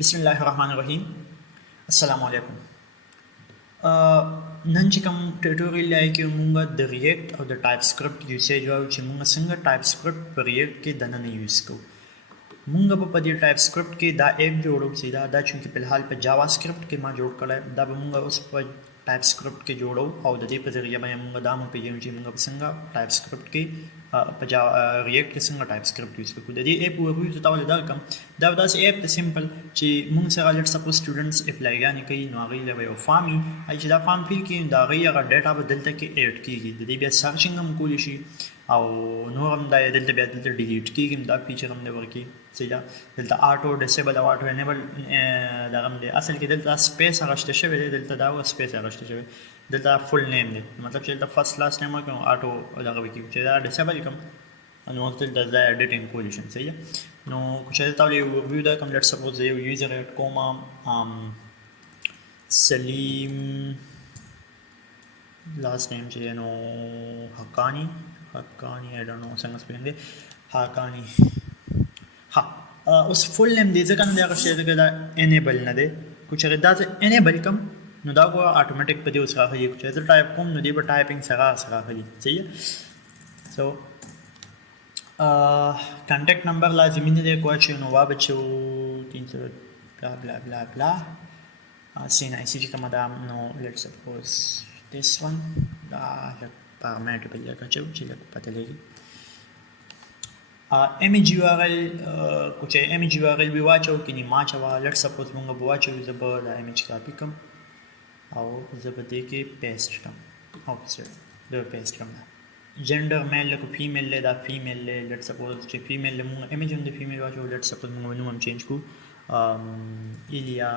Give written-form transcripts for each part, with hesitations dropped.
बिस्मिल्लाहिर्रहमानिर्रहीम अस्सलाम वालेकुम नन چې کوم ټیوټوریل لای کې مونږ د ریاکټ او د ټایپ سکرپټ یوسیج وایو چې مونږ څنګه ټایپ سکرپټ په ریاکټ کې دننه یوز کوو مونږ په دې ټایپ سکرپټ کې دا اپ جوړو چې دا چې په الحال په جاوا سکرپټ کې ما جوړ کړی دا به مونږ اوس په ټایپ سکرپټ کې جوړو او د دې په ذریعہ باندې مونږ دا مو پیژنو چې مونږ څنګه ټایپ سکرپټ کې په جاوا ریاکټ کې څنګه ټایپ سکرپټ یوز کوو د دې اپ ورو ته تاسو دا کوم دا داسې اپ ته سمپل چې مونږ سره لټ سپوز سټوډنټس اپلای غانې کوي نو هغه له یو فارم چې دا فارم فیل کې دا غي ډاټا بدلته کې اډ کیږي د دې بیا سرچینګ هم کولی شي او نور هم دا دلته بیا دلته ډیلیټ کیږي دا فیچر هم نه ورکی سیدا دلته آټو ډیسیبل او آټو انیبل دا هم دی اصل کې دلته سپیس راغشته شوی دی دلته دا و سپیس راغشته شوی دلته فل نیم دی مطلب چې دلته فرست لاست نیم او آټو دا وکی چې دا ډیسیبل کوم نو دلته دا ایډیټینګ کولی شم صحیح نو چې تاسو یو ویو دا کوم لټ سپوز یو یوزر ایت کوم سلیم لاست نیم چې نو حقانی I don't know څنګه سپیلینګ دی حقانی ها اوس فل نیم دی ځکه نه دا شی دا انیبل نه دی کوم چې دا انیبل کوم نو دا کو اتوماتیک په دې اوس راغلی چې دا ټایپ کوم نو دی په ټایپینګ سره راغلی صحیح سو کانټیکټ نمبر لازمي نه دی کوم چې نو وا بچو 300 bla bla bla bla سین آی سی کوم دا نو لیټس سپوز this one دا parameter په لګه چې لږ پته لګي image URL कुछ image URL भी वाचो कि नहीं माचा वा लेट्स सपोज मुंगा वाचो जब द image कॉपी कम और जब दे के पेस्ट कम ओके दो पेस्ट कम जेंडर मेल को फीमेल ले दा फीमेल ले लेट्स सपोज कि फीमेल ले मुंगा image on the female वाचो लेट्स सपोज मुंगा नु हम चेंज को इलिया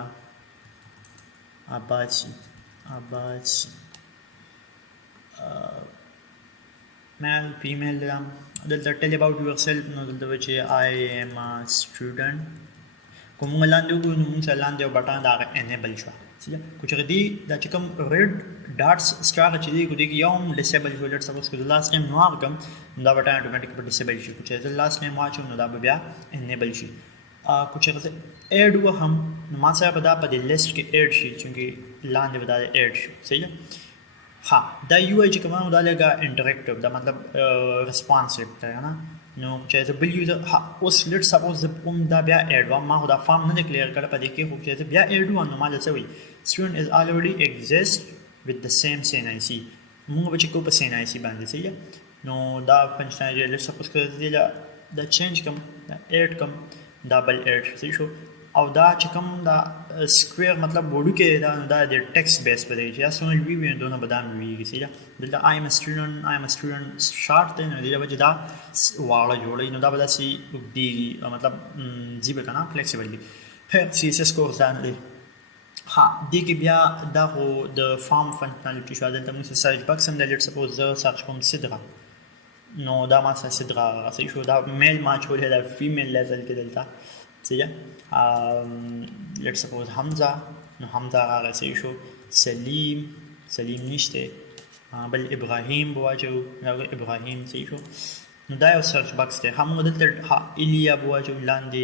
abachi male female دلته tell about yourself نو دلته چې I am a student کوم لاندې نو موږ لاندې یو بټن دا enable شو چې کوم دی دا چې کوم red dots star چې دی کو دی یوم disable شو لټ سپوز کو last name نو هغه دا بټن اتوماتیک په disable شي چې last name واچو نو دا بیا enable شي कुछ एड हुआ हम मासा बता पर लिस्ट के एड शी क्योंकि लांदे बता एड शी सही है हाँ दा यूआई जो कमांड डालेगा इंटरेक्टिव दा मतलब रिस्पॉन्सिव है ना नो जैसे बिल यूजर हाँ उस लिस्ट सपोज तुम दा बिया एड वा माँ खुदा फॉर्म नहीं क्लियर कर पर देखिए खूब जैसे बिया एड हुआ नो माँ जैसे वही student is already exist with the same CNIC मुंग बच्चे को पर CNIC बांधे सही है नो दा फंक्शन है लिस्ट सपोज कर दिया दा चेंज कम दा एड कम डबल एड सही शो او دا چې کوم دا سکوير مطلب وړو کې دا د ټیکست بیس په دی چې اسونه وی وی دونه بدام ویږي چې دلته I am a student شارټ دی نو دی وجه دا واړه جوړي نو دا به داسې دی مطلب جی به کنه فلیکسیبل دی هر CSS کورس دا نه دی ها دی کې بیا دا خو د فارم فنکشنالټي شو دلته موږ سرچ باکس هم د لیټ سپوز زه سرچ کوم صدرا نو دا ما صدرا صحیح شو دا میل ما چولې دا فیمیل لیول کې دلته صحیح let's suppose حمزه نو حمزه هغه صحیح شو سلیم نشته بل ابراهیم بواجو نو ابراهیم صحیح شو نو دا یو سرچ باکس دی هم دلته الیا بواجو لاندې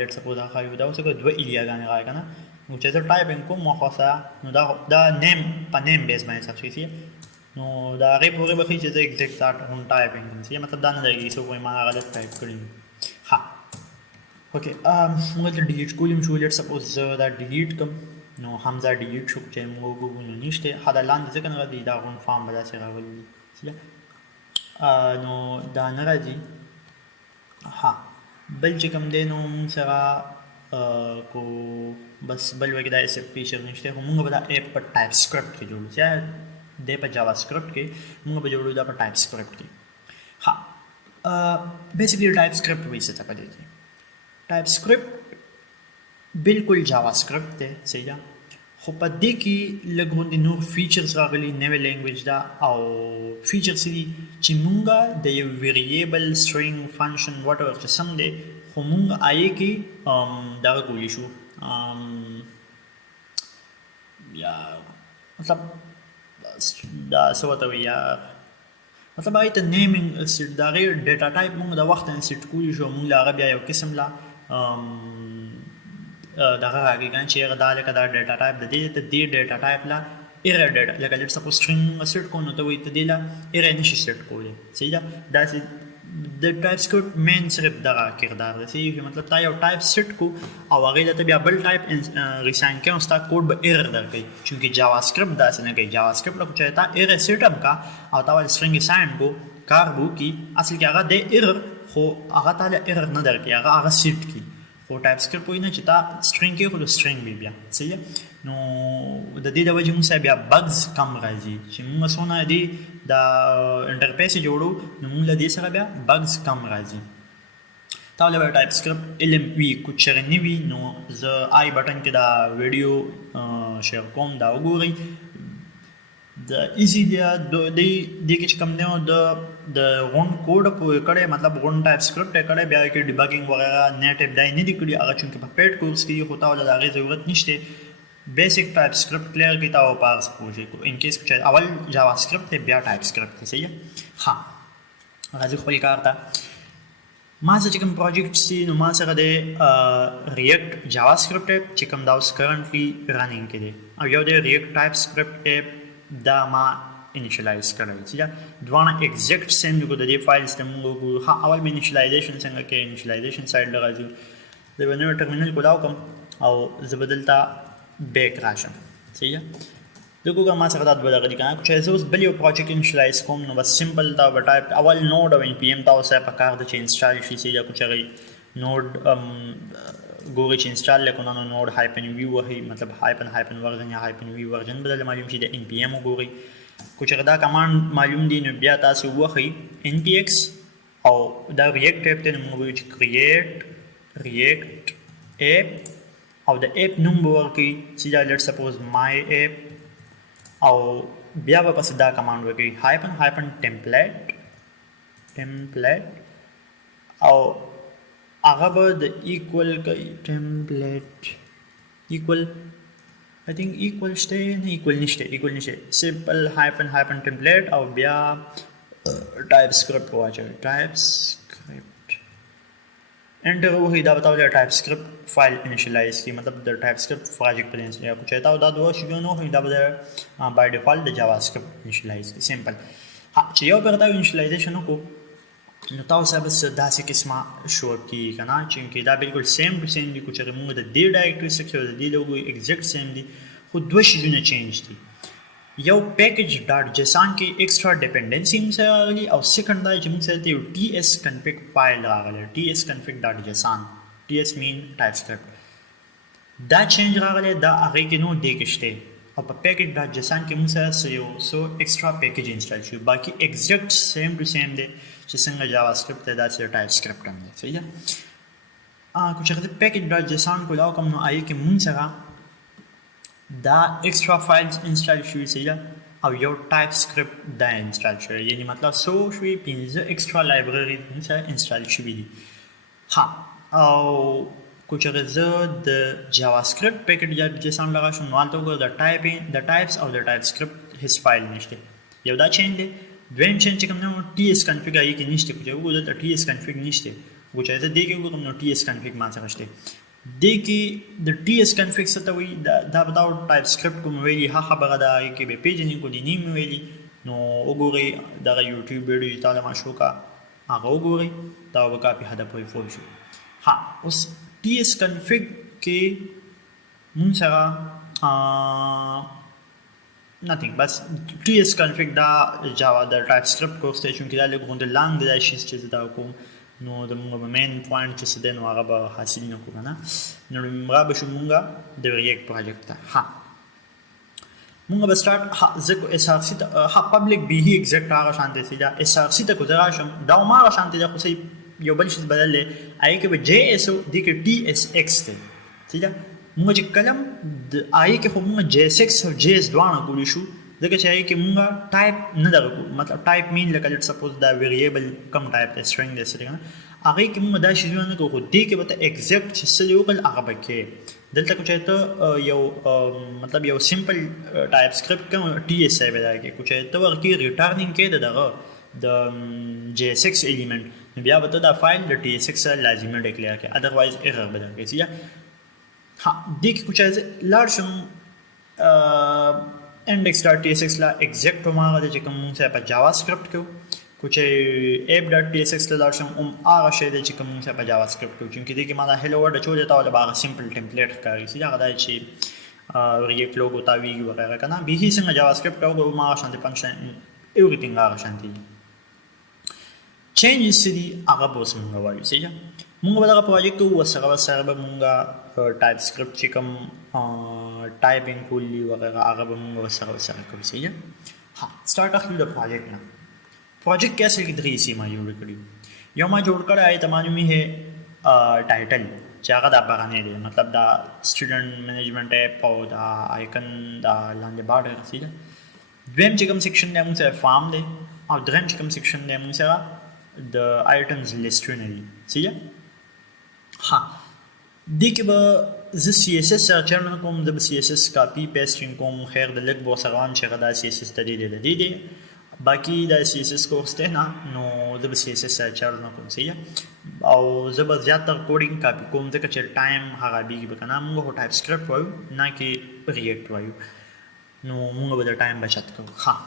let's suppose هغه یو دا اوس دوه الیا غانې راځي کنه نو چې زه ټایپینګ کوم مخاصه نو دا نیم په نیم بیس باندې سرچ کیږي نو دا غي پورې بخي چې ایگزیکټ داټ هم ټایپینګ کوم مطلب دا نه دی چې کوئی ما غلط ټایپ کړی ها اوکې موږ ته ډیلیټ کولم شو لیټ سپوز دا ډیلیټ کوم نو حمزه ډیلیټ شو چې موږ نو نشته حدا لاندې ځکه نه راځي دا غون فارم بل څه راغلی نو دا نه راځي ها بل چې کوم دی نو موږ سره کو بس بل وګړي دا اس فیچر نشته موږ به دا اپ په ټایپ سکرپټ کې جوړو چې د په جاوا سکرپټ کې موږ به جوړو دا په ټایپ سکرپټ کې ها بیسیکلی ټایپ سکرپټ وایي څه ته پدې ټایپ سکرپټ بالکل جاوا سکرپټ دی صحیح ده خو په دې کې لږ غوندې نور فیچرز راغلي نوې لینګویج ده او فیچرز دي چې مونږه د یو ویریبل سټرینګ فنکشن واټ ایور چې سم دی خو مونږ آی کې دغه کولی شو یا مطلب دا څه ورته وایي یا مطلب هغې ته نیمینګ د هغې ډیټا ټایپ مونږ د وخت نه سیټ کولی شو مونږ له هغه بیا یو قسم له دغه راګي کنه چې هغه دا لکه دا ډیټا ټایپ د دې ته دې ډیټا ټایپ لا ایرر ډیټا لکه لیټس سپوز سټرینګ سیټ کو نو ته وایي ته دې لا ایرر نشي سیټ کولی صحیح ده دا د ټایپ سکرپټ مین صرف دغه کردار دی صحیح مطلب تا یو ټایپ سیټ کو او هغه ته بیا بل ټایپ ریساین کوي او ستا کوډ به ایرر درکړي چونکه جاوا سکرپټ داسې نه کوي جاوا سکرپټ لکه چې تا ایرر سیټ اپ کا او تا ول سټرینګ ساين کو کار وو کی اصل کې هغه د ایرر خو هغه تعالی ایرر نه درکړي هغه سیټ کی خو ټایپ سکرپټ وایي نه چې تا سټرینګ کې خو د سټرینګ بیا صحیح نو د دې د وجې موږ بیا بګز کم راځي چې موږ څونه دي دا انټرفیس جوړو نو موږ له دې سره بیا بګز کم راځي تا ول ټایپ سکرپټ علم وی کوم چرنی وی نو ز آی بٹن کې دا ویډیو شیر کوم دا وګورئ د ایزی دی د کې چې کوم نه د غون کوډ په کړه مطلب غون ټایپ سکرپټ کړه بیا کې ډیبګینګ وغیرہ نیټ اپ دای نه دی کړی هغه چې په پیډ کورس کې خو تا ول د هغه ضرورت نشته بیسک ټایپ سکرپټ کلیئر کی تا او پارس پوجي کو ان کیس چې اول جاوا سکرپټ ته بیا ټایپ سکرپټ ته صحیح ها راځي خپل کار ته ما چې کوم پروجیکټ سي نو ما سره د ریاکټ جاوا سکرپټ چې کوم دا اوس کرنټلی رننګ کې دی او یو د ریاکټ ټایپ سکرپټ اپ دا ما انیشلایز کړی چې دوانه ایگزیکټ سیم کو د دې فایلز ته موږ وګورو ها اول مې انیشلایزیشن څنګه کې انیشلایزیشن سایډ لګایو د ونو ټرمینل کولاو کوم او زبدلتا بیک راشم صحیح د ګوګل ما سره دا د بدغلی کنه چې زه اوس بل یو پروجیکټ انیشلایز کوم نو بس سمپل دا ټایپ اول نوډ او ان پی ام تاسو په کار د چې انسټال شي صحیح کو چې نوډ ګوري چې انسټال لیکو نو نوډ هایپن وی وهي مطلب هایپن ورژن یا هایپن وی ورژن بدل معلوم شي د ان پی ام وګوري کو چې دا کمانډ معلوم دي نو بیا تاسو وهي ان پی ایکس او دا ریاکټ ټایپ ته موږ وایو چې کریټ ریاکټ اپ او د اپ نوم ورکړي چې دا لیټ سپوز مای اپ او بیا به پس دا کمانډ وکړي هایپن ټمپلیټ او هغه به د ایکوال کوي ټمپلیټ ایکوال آی تھنک ایکوال شته نه ایکوال نشته سمپل هایپن ټمپلیټ او بیا ټایپ سکرپټ واچوي ټایپ سکرپټ انټر وهي دا بتاو د ټایپ سکرپټ فایل انیشلایز کی مطلب د ټایپ سکرپټ پروجیکټ پلان یا کو چاہتا دا دوه شی نو هي دا به بای ډیفالت د جاوا سکرپټ انیشلایز کی سمپل چې یو پر دا انیشلایزیشن کو نو تاسو به داسې قسمه شو کی کنه چې دا بالکل سیم ټو سیم دي کو چې موږ د دې ډایرکټری سکشن د دې لوګو ایگزیکټ سیم دي خو دوه شیونه چینج دي یو پیکج ډاټ جیسون کې ایکسترا ډیپندنسي موږ راغلي او سیکنډ دا چې موږ سره یو ټي اس کنفیګ فایل راغلی ټي اس کنفیګ ډاټ جیسون ټي اس مین ټایپ سکرپټ دا چینج راغلی دا هغه کې نو دی کېشته او په پیکج ډاټ جیسون کې موږ سره یو سو ایکسترا پیکج انسټال شو باقي ایگزیکټ سیم ټو سیم دی چې څنګه جاوا سکرپټ ته داسې ټایپ سکرپټ هم دی صحیح ده کو چې د پیکج ډاټ جیسون کولاو کوم نو آی کې موږ سره دا ایکسترا فایلز انسټال شوي صحیح ده او یو ټایپ سکرپټ دا انسټال شوی یعنی مطلب سو شوي 15 ایکسترا لایبرری موږ سره انسټال شوي دي ها او کو چې زه د جاوا سکرپټ پیکج ډاټ جیسون لگا شم نو البته وګورئ د ټایپس او د ټایپ سکرپټ هیڅ فایل نشته یو دا چینج دی دویم چینج چې کوم نو ټي اس کنفیګ آی کې نشته کو چې وګورئ د ټي اس کنفیګ نشته و چې زه دې کې وګورم نو ټي اس کنفیګ ما سره شته دې کې د ټي اس کنفیګ څه ته وایي دا بتاو ټایپ سکرپټ کوم ویلي ها خبره ده کې به پیجنینګ کو دي نیم ویلي نو وګورئ دا یوټیوب ویډیو تعالی ما شو کا هغه وګورئ دا وکاپي هدا پوي فول شو ها اوس ټي اس کنفیګ کې مونږ سره nothing بس ټي اس کنفیګ دا جاوا د ټایپ سکرپټ کورس ته چونکې دا لږ غونډه لانګ دی شي چې دا کوم نو د موږ مین پوینټ چې څه دی نو هغه به حاصل نه کوو نه نو موږ به شو موږ د ریاکټ پروجیکټ ته ها موږ به سٹارټ ځکه اس ار سی ته ها پبلک به هی ایگزیکټ هغه شانته سي دا اس ار سی ته کو دراشم دا ما هغه شانته دا خو یو بل شي بدل آی کې به جے اس او د کې ټي اس ایکس ته سي دا موږ چې کلم د آی کې خو موږ جے اس ایکس او جے اس دوانه کولی شو ځکه چې آی کې موږ ټایپ نه درکو مطلب ټایپ مین لکه لیټ سپوز دا ویریبل کم ټایپ د سټرینګ د سره هغه کې موږ دا شی نه کوو دې کې به ته ایگزیکټ چې څه یو بل هغه بکې دلته کو چې ته یو مطلب یو سمپل ټایپ سکرپټ کوم ټي اس ای ودا کې کو چې ته ورکی ریټرنینګ کې دغه د جے اس ایکس ایلیمنٹ بیا به ته دا فایل د ټي اس ایکس لازمي ډیکلیئر کې ادروایز ایرر بدل کې हाँ देखिए कुछ ऐसे लार्शन index.tsx ला exact हमारा दे चिकम मुंसे पर जावास्क्रिप्ट क्यों कुछ app.tsx ला लार्शन आगा शे दे चिकम मुंसे पर जावास्क्रिप्ट क्यों क्योंकि देखिए हमारा hello world छोड़ देता वाला बागा simple template का इसी जगह दाई ची react logo तावी वगैरह का ना बिही संग जावास्क्रिप्ट का वो हमारा शांति function everything Agha Shanti changes sidi aga bos munga wayu seja munga badaga project ko wasara sarba munga typescript chikam typing kulli wagera aga munga wasara ko seja ha start of the project na project कैसे लिख रही इसी में जोड़ करी यो मैं जोड़कर आए तमाम में है टाइटल चाका दा बगाने दे मतलब दा स्टूडेंट मैनेजमेंट ऐप और दा आइकन दा लांडे बार है सीधा द्वेम चिकम सेक्शन ने मुझे फार्म दे और द्वेम चिकम सेक्शन ने मुझे the items list trinity सीजा हाँ देखिए बा ज़ CSS searcher में कौन जब CSS copy paste कौन खैर दलक बहुत सामान शेखा दा CSS तदी बाकी दा CSS कोर्स थे ना नो जब CSS searcher में कौन सीजा और जब ज़्यादातर कोडिंग copy कौन तक चल टाइम हाँ भी की बकना मुंगो हो TypeScript वायु ना कि React वायु नो मुंगो बदल टाइम बचत करो हाँ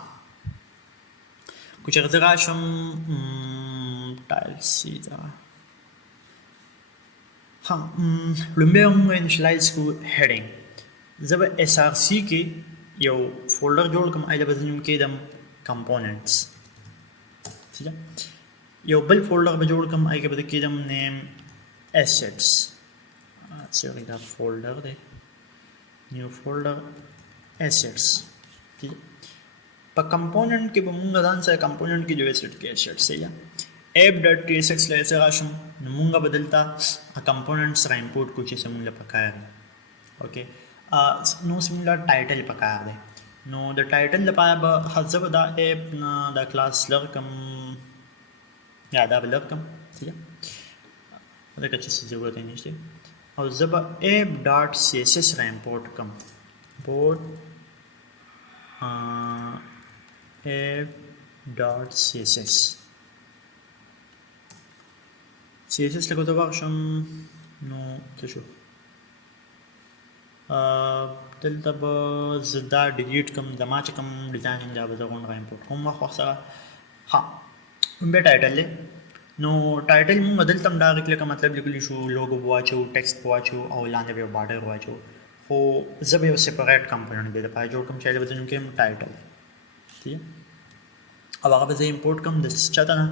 कुछ अगर आशम टाइल्स da हाँ लंबे हम इनिशियलाइज को हेडिंग जब SRC के यो फोल्डर जोड़ कम आइले बदलने के दम कंपोनेंट्स ठीक है यो बल फोल्डर में जोड़ कम आइले बदल के दम नेम assets सॉरी दा folder they knew folder assets ठीक है पर कंपोनेंट के बमुंगा दान से कंपोनेंट की जो एसेट के एसेट से या app.tsx ला ऐसे राशम नमुंगा बदलता आ कंपोनेंट्स का इंपोर्ट कुछ ऐसे मुंगला पकाया है ओके नो सिमुला टाइटल पकाया है नो द टाइटल लपाया ब हज़ब दा ऐप ना दा क्लास लरकम या दा लरकम ठीक है उधर कच्चे से ज़रूरत है नहीं और जब app.css का इंपोर्ट कम import app.css CSS لego to warsham no تشوف دلتا بزدا delete कम दमाच कम डिजाइनिंग जा बजाऊं ना इंपोर्ट हम वाखसा हाँ उनबे टाइटल ले नो टाइटल में बदल तम डायरेक्ट लेका मतलब लिखली शो लोगो बुआचो टेक्स्ट बुआचो और लाने पे बॉर्डर बुआचो वो जब ये सेपरेट कंपोनेंट दे पाए जो कम चाहिए बदलने के टाइटल ठीक है अब अगर बस इंपोर्ट कम दिस चाहता ना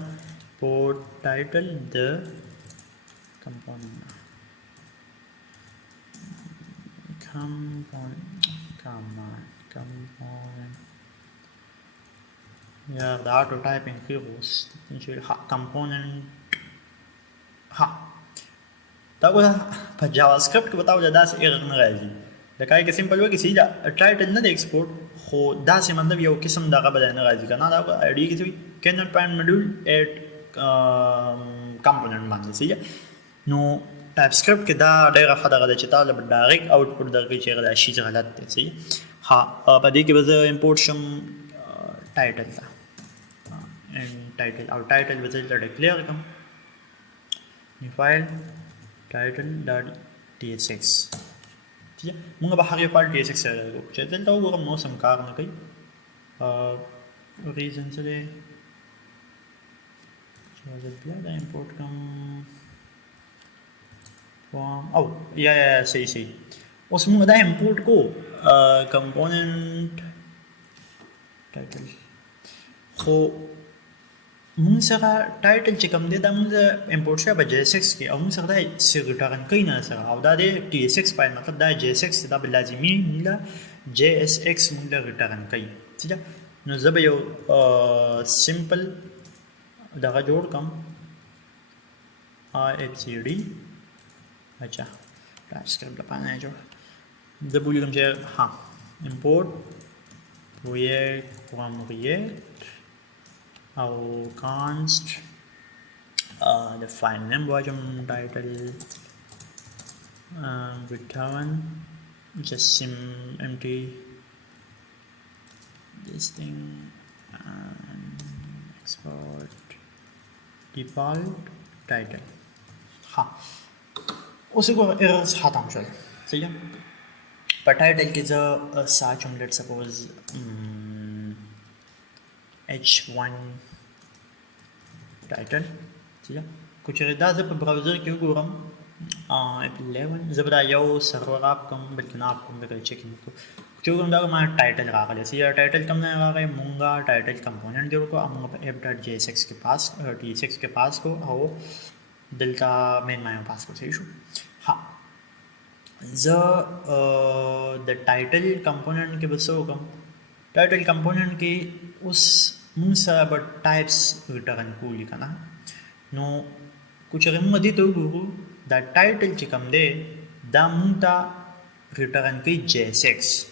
import title the component yeah the auto typing heroes component हाँ तब पर जावास्क्रिप्ट को बताओ ज़्यादा से एरर न रहेगी लकाई के सिंपल वो कि सीधा टाइटल न दे एक्सपोर्ट हो दा से मतलब ये किस्म दा का बजाना रहेगी करना दा का आईडी किसी can not find module at component मान लीजिए नो टाइपस्क्रिप्ट के दा डेरा खदा गदा चिता लब डायरेक्ट आउटपुट दर के चेहरा शीज गलत है सही हाँ पदी के वजह इंपोर्ट शम टाइटल था एंड टाइटल और टाइटल वजह ला डिक्लेयर कम न्यू फाइल title.tsx ठीक है मुंगा बाहर ये फाइल tsx है को चेतल तो वो हम नो समकार न कई रीजन से ले the import from oh yeah सही उसमें बता import को component title हो मुझे का title चिकम दे दा मुझे import से अब JSX के अब मुझे का से रिटर्न कहीं ना सका अब दा दे TSX फाइल मतलब दा JSX दा बिलाज़िमी मुझे JSX मुझे रिटर्न कहीं ठीक है न जब यो simple दगा जोड़ कम RHCD अच्छा टाइपस्क्रिप्ट लगाना है जो जब बोलिए कम चाहिए हाँ import react from react और const the file name वाजम title return just empty this thing and export default title हाँ उसी को एरर्स खत्म चल صحیح ده په ټایټل کې زه ساچوم لیټ سپوز h1 ټایټل صحیح ده کو چېرې دا زه په براوزر کې وګورم F11 زه به دا یو سرور اپ کوم بلکې نه اپ کوم دغه چیک وکړو چې وګورم دا ما ټایټل راغلی صحیح ټایټل کوم نه راغی مونږه ټایټل کمپوننټ جوړ کړو موږ په f.jsx کې پاس tsx کې پاس کو او دلته مین ما پاس کو صحیح شو ها زه د ټایټل کمپوننټ کې بس وکم ټایټل کمپوننټ کې اوس موږ سره به ټایپس ریټرن کولی کنه نو کوچره موږ دې ته وګورو دا ټایټل چې کوم دی دا موږ ته ریټرن کوي jsx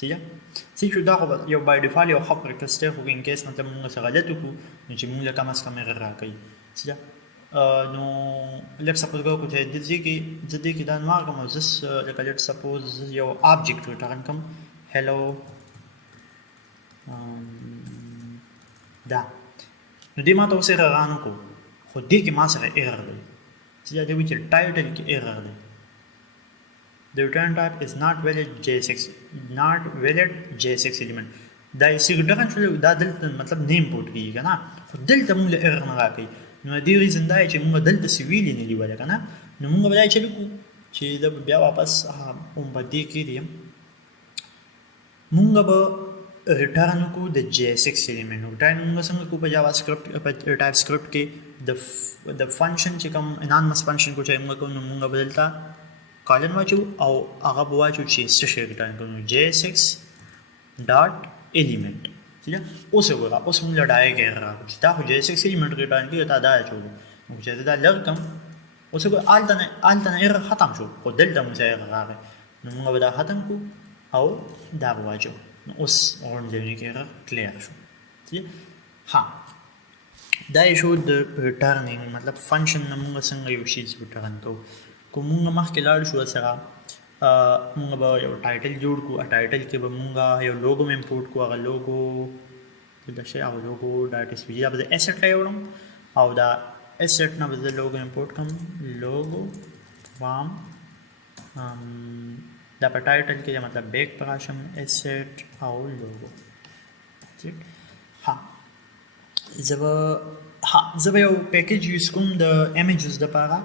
صحیح چې دا یو بای ډیفالت یو خپ ریکوست خو ان کیس مطلب موږ سره غلط وکړو نو چې موږ کم از کم راکړي صحیح نو لیټ سپوز کو چې د دې کې دا نو کوم زس لکه لیټ سپوز یو آبجیکټ ریټرن کوم هلو دا نو دې ما ته اوسه راغانو کو خو دې کې ما سره ایرر دی چې دا وی چې ټایټل کې ایرر دی the return type is not valid jsx element دا یې ریټرن شو دا دلته مطلب نیم پورټ کیږي کنه خو دلته موږ ایرر نه راکړي نو دې ریزن دا چې موږ دلته سویل نه لیواله کنه نو موږ بلای چې کو چې دا بیا واپس باندې کې دي موږ به ریټرن کو د jsx element ریټرن موږ څنګه کو په جاوا سکرپټ په ټایپ سکرپټ کې د فنکشن چې کوم انانمس فنکشن کو چې موږ کو نو موږ بدلتا کالن واچو او هغه واچو چې څه شي ریټرن کوو jsx ډاټ element صحیح اوس وګوره اوس موږ لړای کې راغلی دا خو jsx element ریټرن کوي دا دا چولو موږ چې دا لرکم اوس وګوره الټن ایرر ختم شو خو دلته موږ یې راغی نو موږ دا ختم کو او دا واچو نو اوس اورنځنی کې ایرر کلیر شو صحیح ها دا شو د ریټرنینګ مطلب فنکشن موږ څنګه یو شی ریټرن کوو کوم موږ مخکې لاړ شو سره موږ به یو ټایټل جوړ کو ټایټل کې به موږ یو لوګو امپورټ کو هغه لوګو د شی او لوګو ډاټ اس وی دا به اسټ راوړم او دا اسټ نه به لوګو امپورټ کوم لوګو فرام دا په ټایټل کې مطلب بیک پراشم اسټ او لوګو ٹھیک ها زه یو پیکیج یوز کوم د ایمیجز لپاره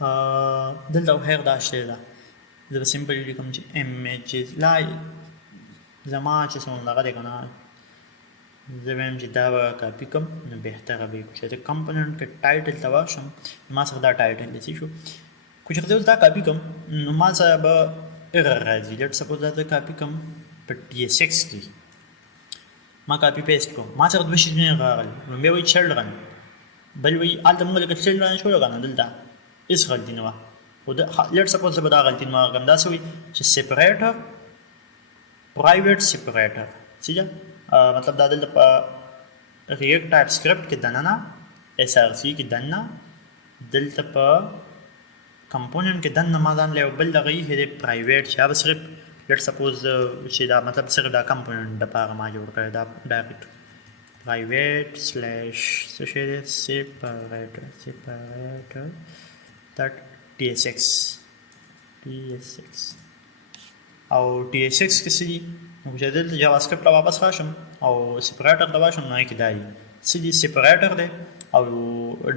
دلته هر دا شته ده زه به سمپل لیکم چې ایمیجز لا زما چې څنګه دغه دی کنه زه وایم چې دا کاپی کوم نو بهتره به چې د کمپوننټ کې ټایټل ته ورشم ما سره دا ټایټل دی شو کو چې دا کاپی کوم نو ما سره به ایرر راځي لیټ سپوز دا کاپی کوم په tsx کې ما کاپی پیسټ کوم ما سره د شي نه راغلی نو مې وی چلډرن بل وی الته موږ لکه چلډرن شو کنه دلته اس غلطی نه و دا لیټ سپوز به دا غلطی نه کوم دا سوي چې سپریټر پرایویټ سپریټر صحیح مطلب دا دلته په ریاکټ ټایپ سکرپټ کې دننه src کې دننه دلته په کمپوننټ کې دننه ما ځان له بل دغه یې پرایویټ جاوا سکرپټ لیټ سپوز چې دا مطلب سره دا کمپوننټ د پاره ما جوړ کړی دا ډایرکټ private slash separator that tsx او tsx کسی مجدد جاواسکرپټ واپس راشم او سپریټر ته راشم نه کې دای سړي سپریټر دی او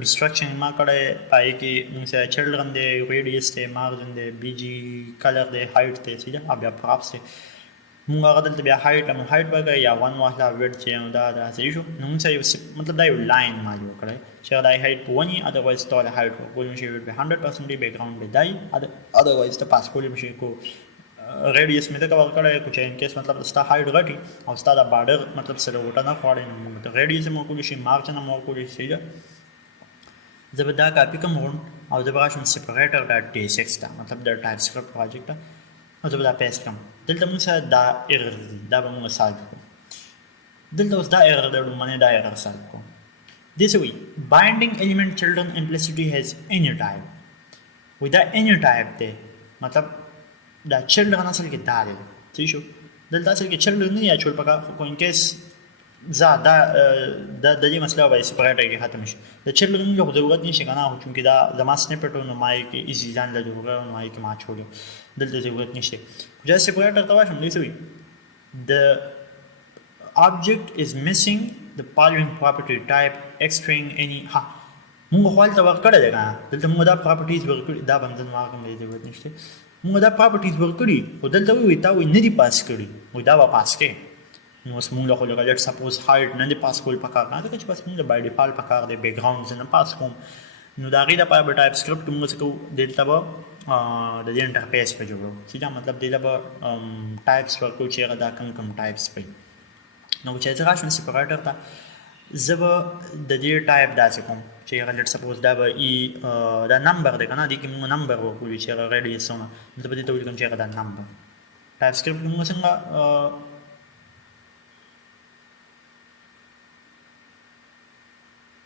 ډیسټرکشن ما کړه پای کې موږ سره چلډرن دی ریډیس دی مارجن دی بي جي کلر دی هایټ دی سړي بیا پراپس دی موږ هغه دلته بیا هایټ به یا 1 واحده ویډ چې دا صحیح شو نو موږ مطلب دا یو لاین ما جوړ کړی چې دا هایټ په ونی اذروایز ټول هایټ کولی شي ویډ به 100% بیک گراوند به دای اذروایز ته پاس کولی شي کو ریډیس مې دا کور کړی کو چې ان کیس مطلب ستا هایټ غټي او ستا دا بارډر مطلب سره وټه نه خوړې نو موږ ته ریډیس مو کولی شي مارجن مو کولی شي زه دا کاپی کوم او زه به راشم سپریټر ډاټ tsx ته مطلب د ټایپ سکرپټ پروجیکټ او زه به دا پیسټ کوم دلته موږ سره دا ایرر دا به موږ سالو کوو دلته اوس دا ایرر دی باندې دا ایرر سالو کوو this way binding element children implicitly has any type with that any type دی مطلب دا children اصل کې دا دی صحیح شو دلته اصل کې children نه یا چول پکا کو ان کیس دا د دې مسله به سپریټ کې ختم شي د چلډرن له ضرورت نشي کنه چونکې دا زما سنیپټ نو مای کې ایزی ځان له ضرورت نو مای کې ما چولې دلته ضرورت نشته چې سپریټر ته واشم دی سوي the object is missing the following property type x string any ها موږ خپل ته ورکړل دا دلته موږ دا properties ورکړي دا باندې ما کوم دی ضرورت نشته موږ دا properties ورکړي او دلته وی تا وی نه دی پاس کړی وی دا وا پاس کې نو اوس موږ خو لکه لیټ سپوز هایټ نه دی پاس کول پکار نه ځکه چې بس موږ بای ډیفالت پکار دی بیک ګراوند نه پاس کوم نو دا غي د په ټایپ سکرپټ موږ څه کو دلته به د دې انټرفیس په جوړو چې دا مطلب دلته به ټایپس ورکو چې دا کوم ټایپس په نو چې ځکه شون سپریټر ته زب د دې ټایپ داسې کوم چې لیټ سپوز دا به ای دا نمبر دی کنه دې کې موږ نمبر ورکو چې ریډیسونه نو په دې ته ولیکم چې دا نمبر ټایپ سکرپټ موږ څنګه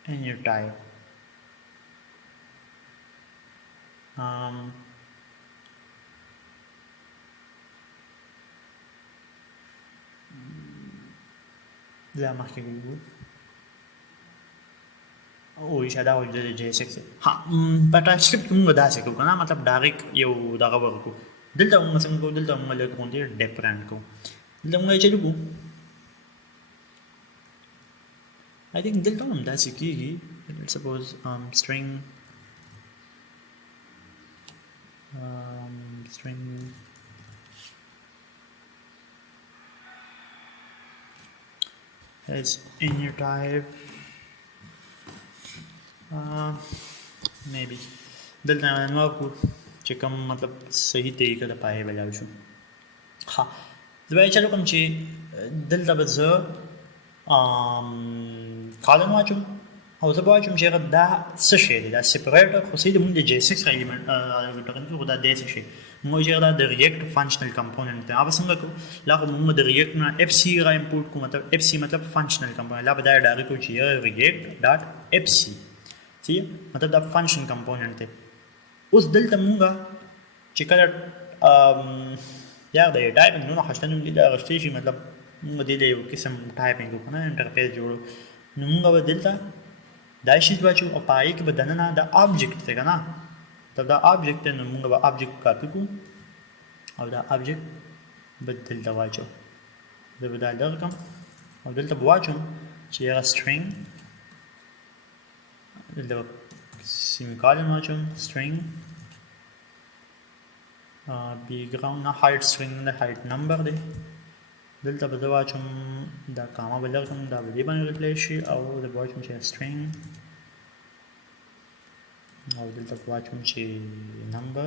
and you type زي ما حكي بيقول وإشادة وجد JSX ها بتاع سكريبت موږ داسې کوو کنه مطلب ډایرک یو دغه ورکو دلته موږ څنګه کوو دلته موږ له کوم دی ډیفرنٹ کوو دلته موږ چې کوو I think دلته هم داسې کیږي let's suppose string as any type maybe دلته نو کو چې کوم مطلب صحیح طریقه د پای بلاو شو ها زه چلو کوم چې دلته به زه کالن واچوم او زه به واچوم چې دا څه شی دی دا سپریټر خو سید مونږ د JSX ایلیمنٹ خو دا داسې شي موږ چې دا د ریاکټ فنکشنل کمپوننت دی هغه څنګه کوو لا خو موږ د ریاکټ نه FC را امپورټ کوو مطلب FC مطلب فنکشنل کمپوننت لا به دا ډایرکټ کوو چې ریاکټ ډاټ FC چې مطلب دا فنکشن کمپوننت دی اوس دلته موږ چې کله یا د ټایپینګ نو خاصتنه موږ دا غشتي شي مطلب موږ د یو قسم ټایپینګ وکړو انټرفیس جوړو نو موږ به دلته دا شی واچو او پای کې به دننه دا آبجیکټ څنګه نه دا آبجیکټ نو موږ به آبجیکټ کاپی کوو او دا آبجیکټ به دلته واچو دا به دا درکم او دلته به واچوم چې یو string دلته semicolon واچوم string background نه height string نه height number دی دلته به واچوم دا کاما به لرم دا به دې باندې ریپلیس شي او دا واچوم چې string او دلته واچوم چې number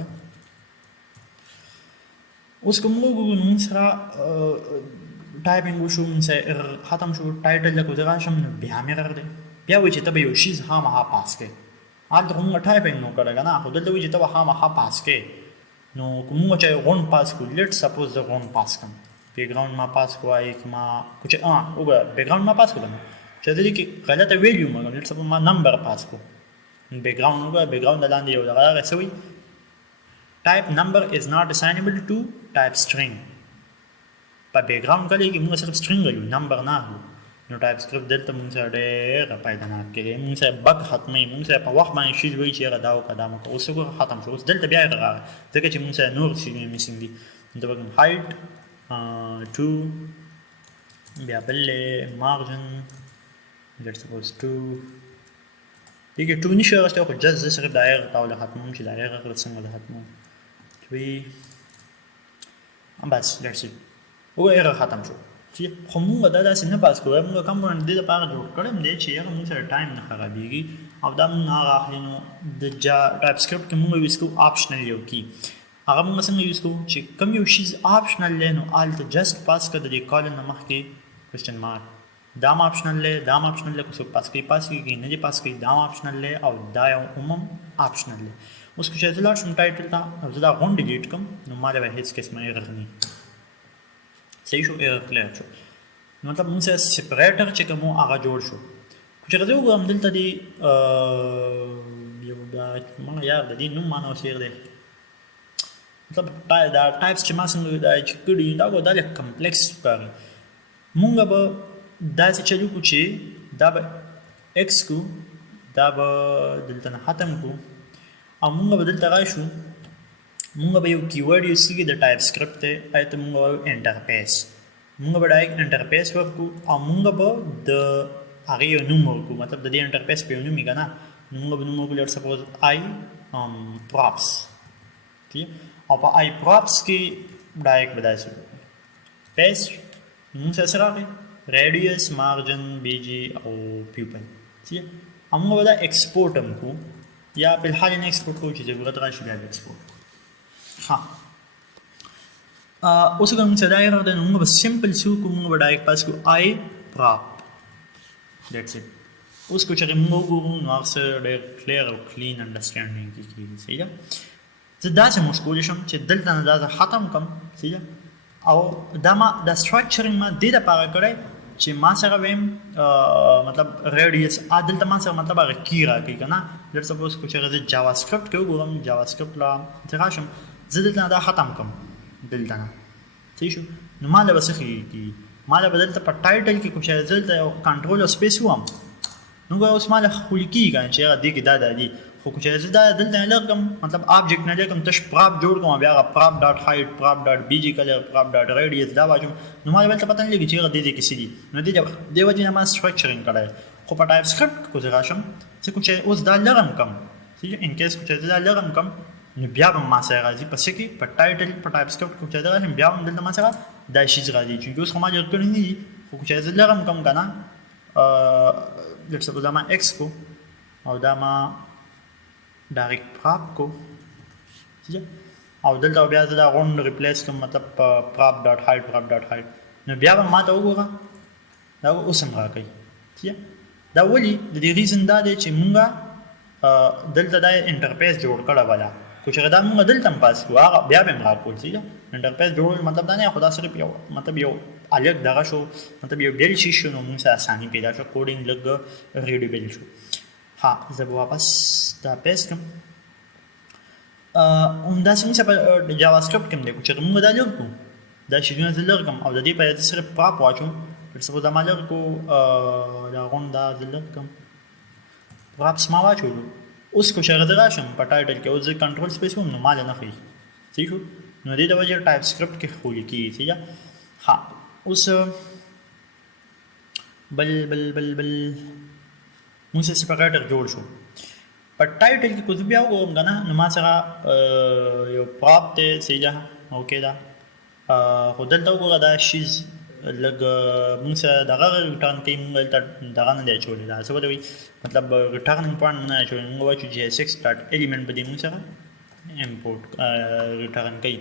اوس کوم موږ سره ټایپینګ وشو سره ختم شو ټایټل له کوزه راشم بیا مې غره دی بیا وایي چې ته به یو شی ها ما پاس کې اته کوم ټایپینګ نو کړه نه خو دلته وایي چې ته ها ما پاس کې نو کوم چې غون پاس کو لیټ سپوز د غون پاس کوم بیکګراوند ما پاس کوای ما कुछ وګوره بیکګراوند ما پاس کوم چې دې کې غلطه ویلیو ما لیټ سپوز ما نمبر پاس کو بیکګراوند وګوره بیکګراوند لاندې یو دغه رسوي type number is not assignable to type string په بیکګراوند کې موږ صرف string غواړو نمبر نه نو ټایپ سکرپټ دلته موږ سره ډېر پیدا نه کوي موږ سره بګ ختمي موږ سره په وخت باندې شي وایي چې دا او قدم کو اوس وګ ختم شو اوس دلته بیا راغی ځکه چې موږ سره نور شي میسینګ دي دا وګم هایټ 2 بیا بل مارجن لیټس سپوز 2 دیگه 2 نشه راځي خو جز سره دایره تاول ختموم چې دایره غیر څنګه ختموم 3 بس لیټس او ایره ختم شو چې خو موږ دا داسې نه پاس کوو موږ کمپوننټ دې لپاره جوړ کړم دی چې هغه موږ سره ټایم نه خرابېږي او دا موږ هغه اخلي نو د ټایپ سکرپټ کې موږ یوز کوو آپشنل یو کی هغه موږ څنګه یوز کوو چې کوم یو شی آپشنل دی نو آلته جست پاس کړه د کالن نه مخکې کوېسچن مارک دا آپشنل دی دا آپشنل دی که څوک پاس کوي نه دی پاس کوي دا آپشنل دی او دا یو عموم آپشنل دی اوس که چې زه لاړ شم ټایټل ته او زه دا غون ډیلیټ کړم نو ما ته به هېڅ قسمه ایرر نه صحیح شو ایرر کلیر شو مطلب موږ سره سپریټر چې کوم هغه جوړ شو چې راځو وګورم دلته دی یو دا ما یاد دی نو ما نو سیر دی مطلب دا ټایپس چې ما څنګه دا چې کړي دا د کمپلیکس کار موږ به داسې چلو کو چې دا به x کو دا به دلته نه ختم کو او موږ به دلته راشو موږ به یو کیورډ یوز کیږي د ټایپ سکرپټ ته ایته موږ وایو انټرفیس موږ به ډایرکټ انټرفیس ورکو او موږ به د هغې یو نوم ورکو مطلب د دې انټرفیس په یو نوم وي که نه نو موږ به نوم ورکو لټ سپوز آی پراپس او په آی پراپس کې ډایرکټ به داسې پیسټ موږ سره راغی ریډیوس مارجن بی جی او پیوپل او موږ به دا ایکسپورټ هم کو یا په الحال نه ایکسپورټ کوو چې ضرورت راشي بیا به ایکسپورټ ها اوس کوم څه دا یو د موږ به سمپل سو کوم موږ به ډایرکټ پاس کو آی پراپ دیټس اټ اوس کو چې موږ وګورو نو هغه ډېر کلیر او کلین انډرسټانډینګ کیږي صحیح ده زه داسې موږ کولی شم چې دلته نه دا ختم کړم صحیح ده او دا ما د سټرکچرینګ ما دې دپاره کړی چې ما سره ویم مطلب ریډیس دلته ما سره مطلب هغه کی راکړي که نه لټ سپوز کو چې زه جاوا سکرپټ کې وګورم جاوا سکرپټ لا چې راشم زه دلته نه دا ختم کړم دلته نه صحیح شو نو ما له به څه کېږي ما له به دلته په ټایټل کې کوم شی زه دلته یو کنټرول او سپیس ووم نو اوس ما له خو لیکي که چې هغه دې کې دا دي خو که چې زه دا دلته نه لرم مطلب آبجیکټ نه لیکم تش پراپ جوړ کوم بیا هغه پراپ ډاټ هایټ پراپ ډاټ بی جی کلر پراپ ډاټ ریډیس دا واچوم نو ما بل ته پته نه لګي چې هغه دې کې څه دي نو دې وجې نه ما سټرکچرینګ کړی خو په ټایپ سکرپټ کو زه راشم چې کوم چې اوس دا لرم کم چې ان کیس کو چې دا لرم کم نو بیا به ما سره راځي پس کې په ټایټل په ټایپ سکرپټ کو چې دا راشم بیا هم دلته ما سره دا شي راځي چې اوس خو ما جوړ کړی نه دي خو چې زه لرم کم کنه لټ سپوز دا ما ایکس کو او دا ما ډایرکټ پراپ کو او دلته بیا زه دا غونډ ریپلیس کوم مطلب پراپ ډاټ هایټ پراپ ډاټ هایټ نو بیا به ما ته وګوره دا اوس هم راکوي دا ولې د دې ریزن دا دی چې مونږ دلته دا انټرفیس جوړ کړی ولا خو چې دا مونږ دلته هم پاس کړو هغه بیا به هم راکول انټرفیس جوړول مطلب دا نه خو دا صرف یو مطلب یو الګ دغه شو مطلب یو بیل شي شو نو موږ سره اساني پیدا شو کوډینګ لږ ریډیبل شو ها زه به واپس دا پیسټ کوم همداسې موږ په جاوا سکرپټ کې هم دی چې موږ دا لږ کوو دا شیونه زه لږ کوم او د دې په یاد صرف پراپ واچوم سپوز دا ما لږ کو دا غونډ دا زه لږ کوم پراپس ما واچولو اوس کو چې هغه زه راشم په ټایټل کې اوس زه کنټرول سپیس وم نو ما نه ښیي صحیح شو نو دې د وجې ټایپ سکرپټ کې ښکلي کېږي صحیح ده ها اوس بل موږ سپریټر جوړ شو په ټایټل کې کوم بیا وګورم که نه نو ما سره یو پراپ دی صحیح ده اوکې ده خو دلته وګوره دا شیز لږ موږ سره دغه ریټرن کوي موږ دلته دغه نه دی اچولی دا څه به وایي مطلب ریټرنینګ پوینټ نه اچولی موږ وایو چې جی ایس ایکس ډاټ ایلیمنټ به دې موږ سره امپورټ ریټرن کوي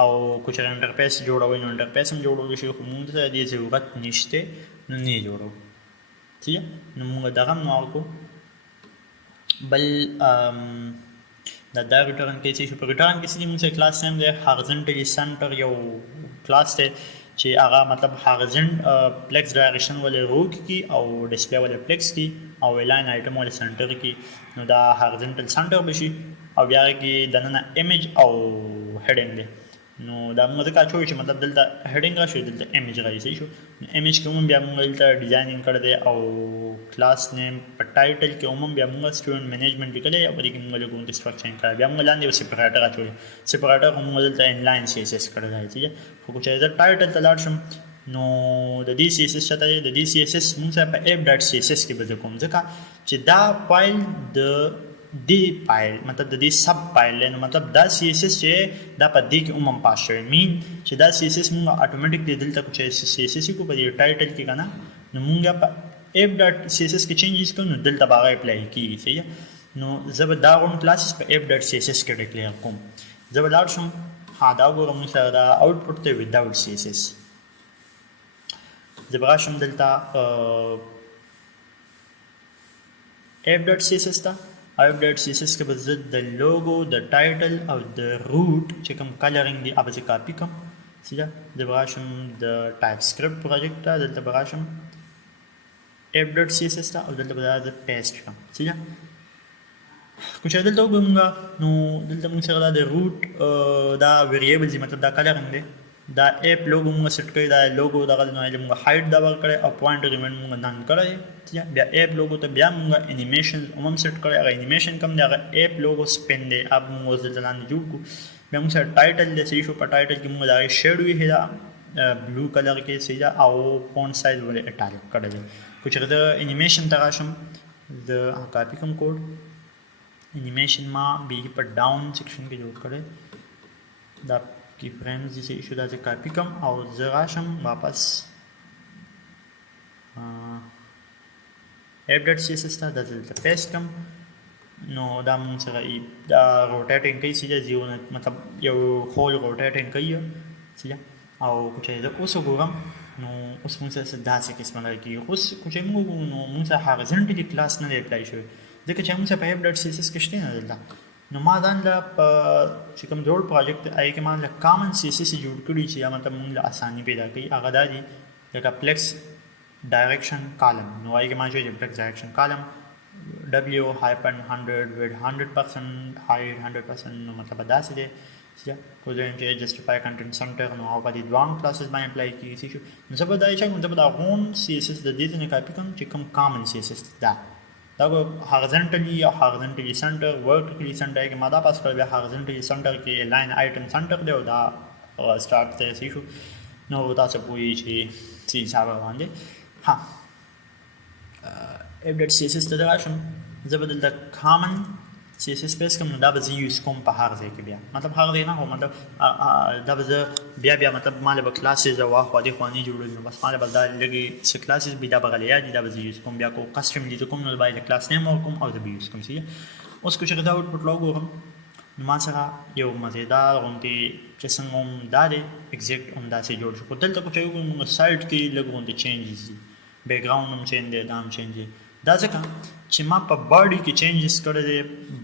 او که چېرې انټرفیس جوړوئ نو انټرفیس هم جوړولی شي خو موږ ته دې ضرورت نشته نو نه یې جوړوو ٹھیک نو موږ دغه هم وکړو بل دا ریټرن کوي چې په ریټرن کې چې موږ کلاس نیم دی هارزنټلی سنټر یو کلاس دی چې هغه مطلب هارزنټ پلیکس ډایریکشن ولې رو کی او ډسپلی ولې پلیکس کی او لاین آیټم ولې سنټر کی نو دا هارزنټل سنټر بشي او بیا کې دننه ایمیج او هډینګ دی نو دا موږ ځکه اچوي چې مطلب دلته هډینګ راشي دلته ایمیج راشي شو ایمیج کې هم بیا موږ دلته ډیزاینینګ کړی دی او کلاس نیم په ټایټل کې هم بیا موږ سټوډنټ مینجمنټ لیکلی او په دې کې موږ لږ انسټرکشن کړی بیا موږ لاندې یو سپریټر اچوي سپریټر هم موږ دلته انلاین سی ایس ایس کړی دی چې خو چې زه ټایټل ته لاړ شم نو د دې سی ایس ایس چاته د دې سی ایس ایس موږ سره په ایپ ډاټ سی ایس ایس کې به کوم ځکه چې دا فایل د دی فایل مطلب د دې سب فایل نو مطلب دا سی ایس ایس چې دا په دې کې عموما پاس شوی مین چې دا سی ایس ایس موږ اتوماتیکلی دلته چې سی ایس ایس کو په دې ټایټل کې کنه نو موږ په ایپ ډاټ سی ایس ایس کې چینجز کوو نو دلته به هغه اپلای کیږي صحیح نو زه به دا غون کلاسز په ایپ ډاټ سی ایس ایس کې ډیکلیئر کوم زه به لاړ شم ها دا وګورم موږ سره دا آوټپوټ ته وداوټ سی ایس ایس زه به راشم دلته ایپ ډاټ سی ایس ایس ته ایپ ډاټ سی ایس ایس کې به زه د لوګو د ټایټل او د روټ چې کوم کلرینګ دی هغه زه کاپي کوم صحیح ده زه به راشم د ټایپ سکرپټ پروجیکټ ته دلته به راشم ایپ ډاټ سی ایس ایس ته او دلته به زه پیسټ کړم صحیح ده که چې دلته وګورم نو دلته موږ سره دا د روټ دا ویریبل دی مطلب دا کلرینګ دی دا ایپ لوګو موږ سیټ کړی دا لوګو دغه نو موږ هایټ دا ورکړی او پوینټ ریمن موږ نن کړی بیا ایپ لوګو ته بیا موږ انیمیشن هم سیټ کړی هغه انیمیشن کوم دی هغه ایپ لوګو سپین دی اب موږ ځلان جوړ کو بیا موږ سره ټایټل دی شو په ټایټل کې موږ دا شیډ وی هدا بلو کلر کې سیدا او فونټ سایز ولې اټالیک کړی دی کچھ د انیمیشن تراشم د کاپی کوم کوډ انیمیشن ما بي په ډاون سیکشن کې جوړ کړی دا کی فريمز جسے ایشو دا سے کاپی کم او زراشم واپس app.css تا دا دلتا پیسٹ کم نو دا من سره دا روټیټینګ کوي چې زیو مطلب یو هول روټیټینګ کوي چې او کوچې دا اوس وګورم نو اوس موږ سره داسې قسمه لري اوس کوچې موږ نو موږ سره هارزنټلی کلاس نه اپلای شوی ځکه چې موږ سره په app.css کې شته نه دلته نو ما دا چې کوم جوړ پروجیکټ آی کې ما له کامن CSS جوړ کړی چې یا مطلب موږ له اساني پیدا کوي هغه دا دي لکه پلیکس ډایرکشن کالم نو آی کې ما چې پلیکس ډایرکشن کالم W-100 with 100% height 100% نو مطلب دا څه دی چې کو زه چې جسټیفای کنټینټ سنټر نو او په دې دوان کلاسز باندې اپلای کیږي شو نو زه به دا چې موږ دا غون CSS د دې نه کاپی کوم چې کوم کامن CSS دا horizontally یا horizontally center vertically center کې ماده پاس کړ بیا horizontally center کې لاین آیټم سنټر دی او دا سٹارټ ته شو نو تاسو پوي چې څه حساب باندې ها app.css ته راشم زبدل د common CSS space کوم دا به یوز کوم په هر ځای کې بیا مطلب هر ځای نه هو مطلب دا به بیا مطلب مال به کلاسز او خو دې خواني جوړول نو بس مال به دا لګي س کلاسز بیا به غلیا دي دا به یوز کوم بیا کو کسٹم دي کوم نو باید کلاس نیم او کوم او دا به یوز کوم سی اوس کو چې دا آوټپوټ لوګو هم ما سره یو مزیدار غونډه چې څنګه دا دی ایگزیکټ هم دا سي جوړ شو دلته کو چې یو سایت کې لګونډه چینجز دي بیک گراوند هم چینج دی دام چینج دی دا ځکه چې ما په باډي کې چینجز کړی دی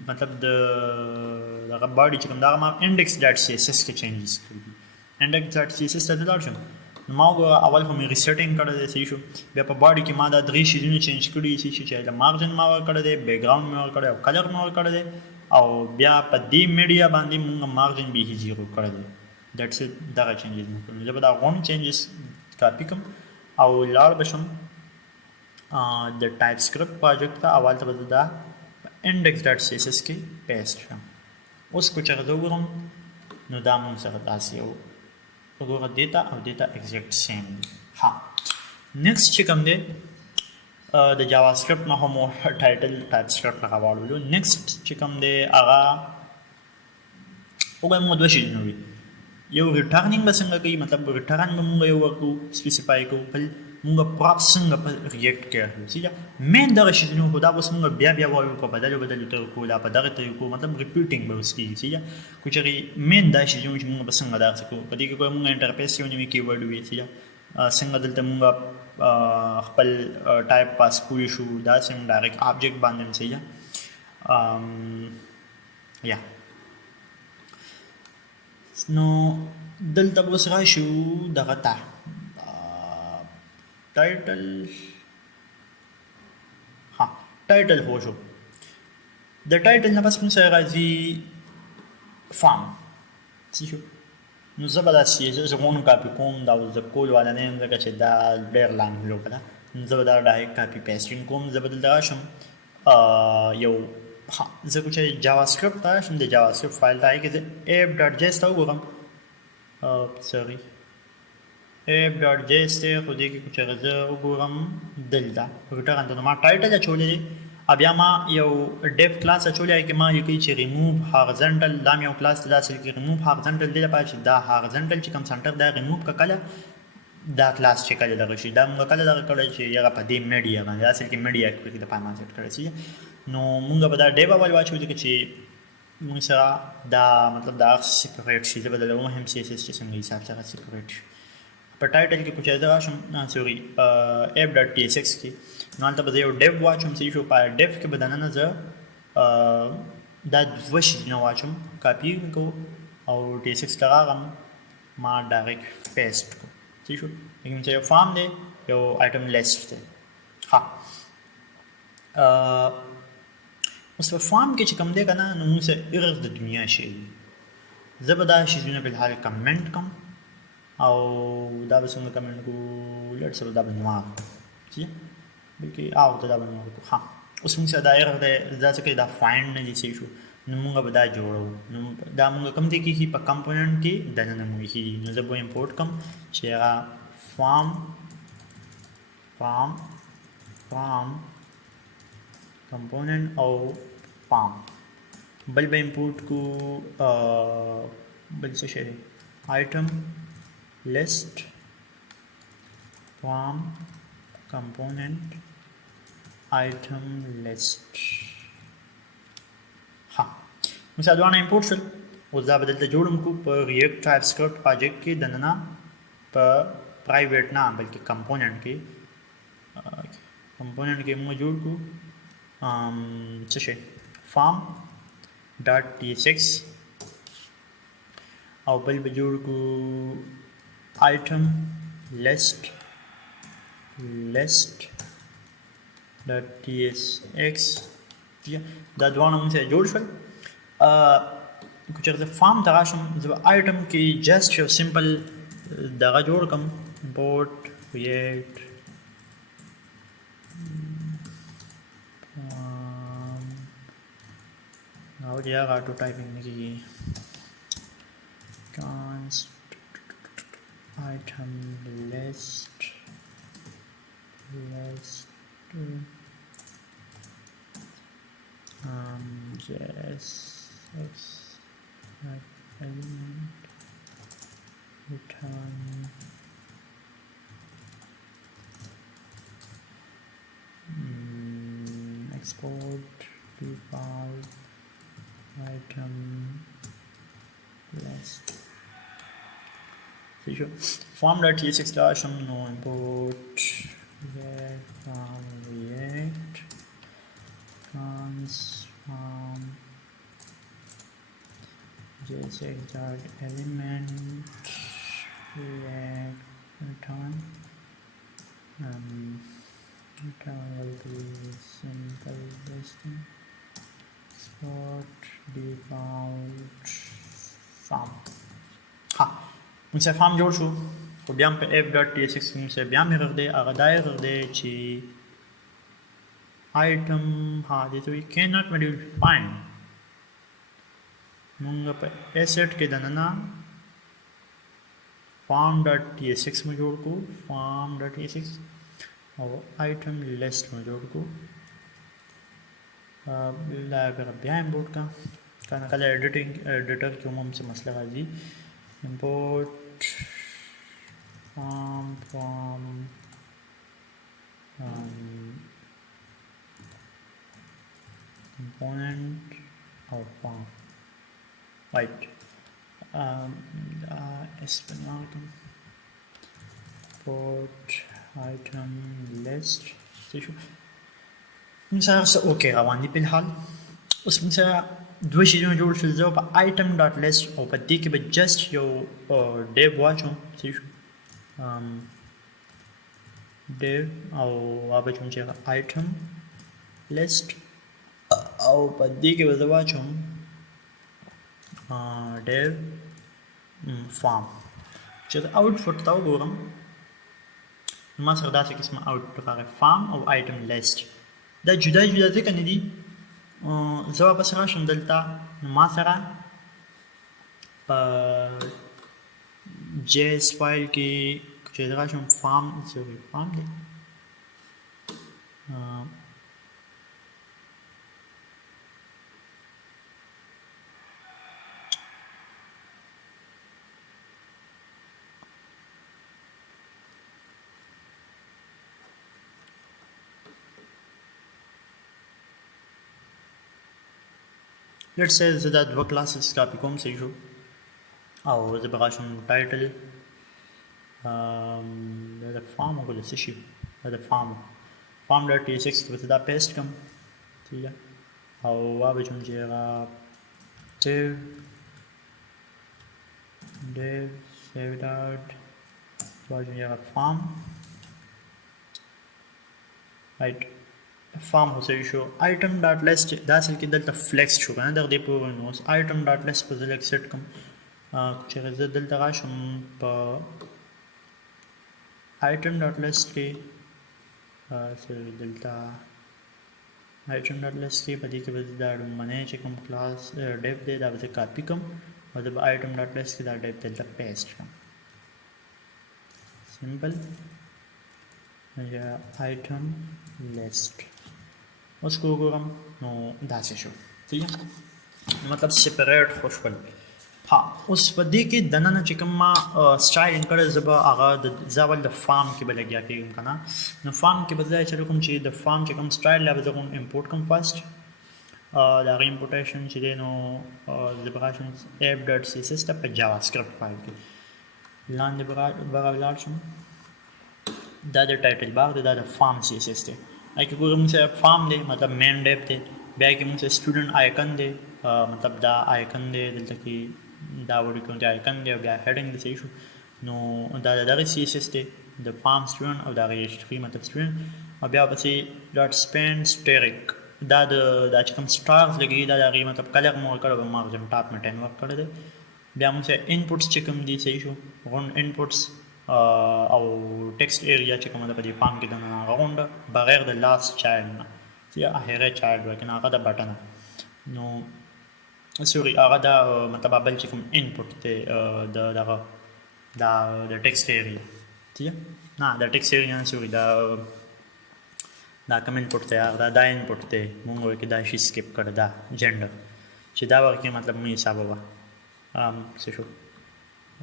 مطلب د دغه باډي چې کوم دا ما index.css کې چینجز کړی دي index.css ته لاړ شم نو ما اول هم ریسیټینګ کړی دی صحیح شو بیا په باډي کې ما دا درې شیزونه چینج کړي چې د مارجن ما ور کړی دی بیک گراوند ما ور کړی او کلر ما ور کړی دی او بیا په دې میډیا باندې موږ مارجن به هی زیرو کړی دی دیټس اټ دا چینجز مو کوم زه به دا غون چینجز کاپی کوم او لاړ بشم د ټایپ سکرپټ پروجیکټ ته اول ته بده دا index.css کې پیسټ شم اوس کو چې غوړم نو دا مون سره تاسو یو وګوره ډیټا او ډیټا ایگزیکټ سیم ها نیکسټ چې کوم دی د جاوا سکرپټ نه هم ټایټل ټایپ سکرپټ راغواړو نیکسټ چې کوم دی هغه وګورم دوه شي نو یو ریټرنینګ به څنګه کوي مطلب ریټرن به موږ یو ورکو سپیسیفای کو بل موږ پراپ څنګه په ریاکټ کوي چې مین دا شي نو خدا بس موږ بیا وایو په بدلو ته کو لا په دغه طریقو مطلب ریپیټینګ به وسکی چې کوچري مین دا شي چې موږ به څنګه دا څه په دې کې کوم انټرفیس یو نیمه کیورډ وی چې څنګه دلته موږ خپل ټایپ پاس کوی شو دا څنګه ډایرکټ آبجیکټ باندې چې یا نو دلته اوس راشو دغه ته ټایټل ها ټایټل هو شو د ټایټل نه پس موږ سره راځي فارم څه شو نو زه به دا CSS غوڼو کاپي کوم دا اوس د کول والا نه یم ځکه چې دا ډېر لانګ لوګه ده نو زه به دا ډایرکټ کاپي پیسټینګ کوم زه به دلته راشم یو زه کو چې جاوا سکرپټ ته راشم د جاوا سکرپټ فایل ته کې app.js ته وګورم سوري app.js ته خو دې کې چې زه وګورم دلته ریټرن ته ما ټایټل اچولې بیا ما یو ډیف کلاس اچولې کې ما یو کې چې ریموو هارزنټل دا یو کلاس دا چې ریموو هارزنټل دی لپاره چې دا هارزنټل چې کوم سنټر دا ریموو کله دا کلاس چې کله دغه شي دا موږ کله دغه کړی چې یغه په دې میډیا باندې اصل کې میډیا کې د پاما سیټ کړی شي نو موږ به دا ډیو اول واچو چې موږ سره دا مطلب دا سپریټ شي چې بدلو هم CSS چې څنګه حساب سره سپریټ په ټایټل کې کوم ځای راشم سوري app.tsx کې نو تل به یو ډیو واچوم چې شو په ډیو کې بدننه زه دا وشي نو واچوم کاپی کو او tsx راغم ما ډایرکټ پیسټ کو چې شو کوم چې یو فارم دی یو آیټم لیست دی ها اوس په فارم کې چې کوم دی کنه نو موږ سره ایرر د دنیا شي زه به دا شي نه په حال کمنټ کوم او دا به څنګه کمنټ کو لټ سره دا به نوار چې بلکې او دا به نوار کو ها اوس موږ دایر دا څه کې دا فایند نه دي شو نو موږ به دا جوړو نو دا موږ کوم دي کې په کمپوننت کې د نن موږ کې نو زه به امپورټ کوم چې هغه farm component او farm بل به امپورټ کو بل څه شي item list farm component item list ها مثلا دوانه امپورټ شول اوس دا بدلته جوړم کو په ریاکټ ټایپ سکرپټ پروجیکټ کې دننه په پرایویټ نه بلکې کمپوننت کې موږ جوړ کو څه شي farm.tsx او بل به جوړ کو item list.tsx دا دوانه موږ سره جوړ شول که چېرته فارم ته راشم زه به آیټم کې جسټ یو سمپل دغه جوړ کړم import create او بیا آټو ټایپینګ نه کېږي const item list JSX element return export default item list see form.tsx dash no import react from react transform jsx dot element react return return will be simple listing export default farm ها موږ فارم جوړ شو خو بیا هم په f.tsx موږ سره بیا هم غږ دی هغه دا یې غږ دی چې item ها دې ته وایي cannot module find موږ په asset کې دننه farm.tsx में जोड़ को farm.tsx और item list में जोड़ को अगर बया इम्पोर्ट का कारण कल एडिटर क्यों हमसे मसला बाजी import farm from component or farm right import item list مثلا اوكي روان دي بالحال اوس مثلا دوه شیونه جوړ شول زه په item dot list او په دې کې به جست یو ډیو واچوم څه شو ډیو او هغه چون چې item list او په دې کې به زه واچوم ډیو farm چې د output ته وګورم ما سره داسې قسمه output راغی farm او item list دا جدا جدا ځکه نه دي زه واپس راشم دلته ما سره په JS فایل کې چې راشم farm دی let's say زه دا دوه کلاسز کاپی کوم صحیح شو او زه به راشم ټایټل دا د فارم وګورئ څه شي دا د farm.tsx کې به دا پیسټ کوم ٹھیک ہے او هغه به چون چې هغه div saved out واجب هغه farm right farm هوسوي شو item.list دا اصل کې دلته flex شو کنه دغه دی په نو item.list په ځل سیټ کوم چې زه دلته راشم په item.list کې دلته item.list کې په دې کې به دا لومړنی چې کوم کلاس ډیف دی دا به زه کاپي کړم او د item.list کې دا ډیف دلته پیسټ کړم سمپل یا item list اوس کو وګورم نو داسې شو ٹھیک مطلب سپریټ خوشبل ها اوس په دې کې دننه چې کوم ما سټایل ان کړل زبا هغه د ځاول د فارم کې به لګیا کېږم کنه نو فارم کې به ځای چې کوم چې د فارم چې کوم سټایل لا به کوم امپورټ کوم فرست دا غي امپورټیشن چې دی نو لیبراشن app.css ته په جاوا سکرپټ فایل کې لاندې برابر شم دا د ټایټل بار دی دا د فارم css دی اګه ګورم چې فارم دی مطلب مین ډیپ دی بیا کې موږ سټوډنټ آیکن دی مطلب دا آیکن دی دلته کې دا وړي کوم دی آیکن دی بیا هډینګ دی صحیح شو نو دا دغه css دی د فارم سټوډنټ او دا html مطلب سټوډنټ او بیا پسې ډاټ سپین سټریک دا د چې کوم سټارز لګي دا دغه مطلب کلر مور کړو مارجن ټاپ می 10 ورک کړی دی بیا موږ انپوټس چې کوم دی صحیح شو غون انپوټس او ټیکسټ ایریا چې کوم د په دې فارم کې د غونډه بغیر د لاست چایلډ نه یا اخیری چایلډ ورکنه هغه د بټن نو سوري هغه دا مطلب بل چې کوم انپوټ ته د دغه دا د ټیکسټ ایریا ٹھیک نه د ټیکسټ ایریا نه سوري دا کوم انپوټ ته هغه دا انپوټ ته مونږ کې دا شي سکیپ کړ دا جنډر چې دا ورکه مطلب مې حساب وو څه شو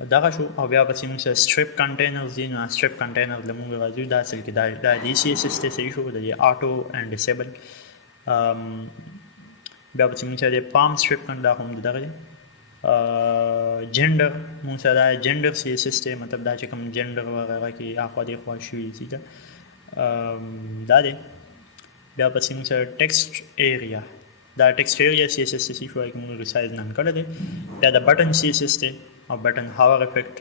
دغه شو او بیا پسې موږ سټریپ کنټینرز دي نو سټریپ کنټینرز له موږ راځي دا اصل کې دا د CSS ته صحیح شو د آټو اینڈ ډیسیبل بیا پسې موږ د پام سټریپ کنټ هم دغه جنډر موږ دا جنډر CSS ته مطلب دا چې کوم جنډر وغیرہ کې اخوا دې خوا شوي دي دا دی بیا پسې موږ ټیکسټ ایریا دا ټیکسټ ایریا CSS ته صحیح شو کې موږ ریسایز نن کړل دي بیا د بٹن CSS ته او بٹن هاور افیکټ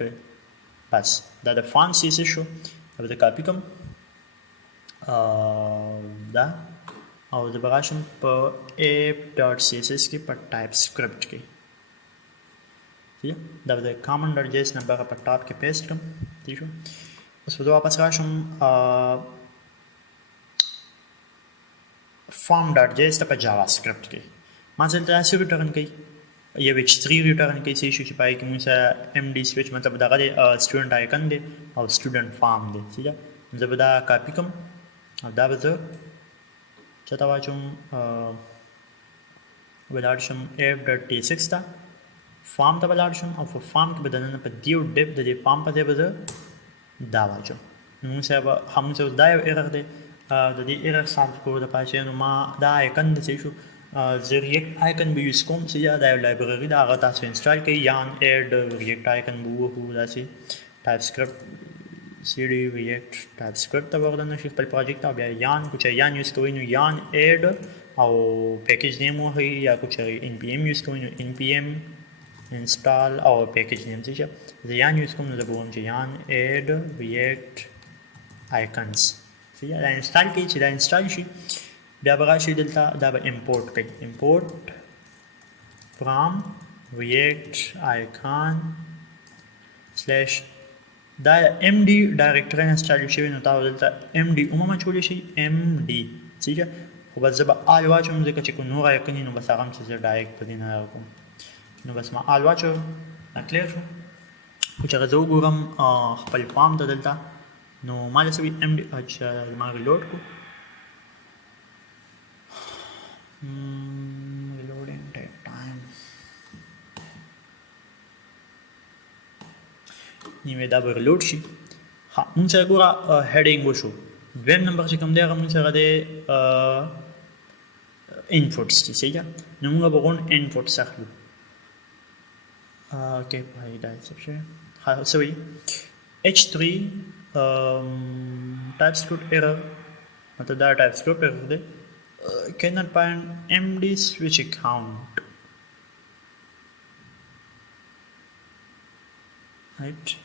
بس دا د فون CSS شو او د کاپی کوم دا او د براشم په app.css کې په ټایپ سکرپټ کې ٹھیک دا د common.js نمبر په ټاپ کې پیسټ کوم ٹھیک شو اوس په واپس راشم form.js ته په جاوا سکرپټ کې ما ځل تاسو ریټرن کوي یو h3 ریټرن کوي چې شي پای کې موږ md سویچ مطلب دغه سټوډنټ آیکن دی او سټوډنټ فارم دی ٹھیک زه به دا کاپی کوم او دا به زه چته واچوم ولاړ شم app.tsx ته فارم ته ولاړ شم او په فارم کې به دننه په دیو ډیپ د دې فارم په ځای به زه دا واچوم موږ هم دا یو ایرر دی د دې ایرر سالو کول د پاتې نو ما دا آیکن د څه شو زه ریاکټ آیکن به یوز کوم چې دا د لایبرری دا هغه تاسو انسټال کړئ یا اډ ریاکټ آیکن به وو داسې ټایپ سکرپټ cd react ټایپ سکرپټ ته ورغلنه شي خپل پروجیکټ او بیا یان کوم یان یوز کوئ نو یان اډ او پیکیج نیم وهي یا کوم npm یوز کوئ نو npm install او پیکیج نیم څه زه یان یوز کوم نو زه به وایم چې یان add react icons یا دا انسټال کړئ چې دا انسټال شي بیا به راشي دلته دا به امپورټ کوي امپورټ فرام react icon سلیش دا md ډایرکټری انسټال شوی نو تاسو دلته md عموما چولی شي md ٹھیک خو بس زه به آل واچوم ځکه چې کوم نور آیکنې نو بس هغه هم چې زه ډایرکټ په دې نه راکوم نو بس ما آل واچوم کلیر شو خو چې هغه زه وګورم خپل فارم ته دلته نو ما له سوي md اچھا ما ریلوډ کو reloading take time نیمه دا به ریلوډ شي ها موږ سره ګوره هډینګ وشو دویم نمبر چې کوم دی هغه موږ سره د انپوټس دي صحیح نو موږ به غون انپوټس اخلو اوکې پای دا څه شي ها سوي h3 TypeScript error मतलब that TypeScript error they cannot find md switch account right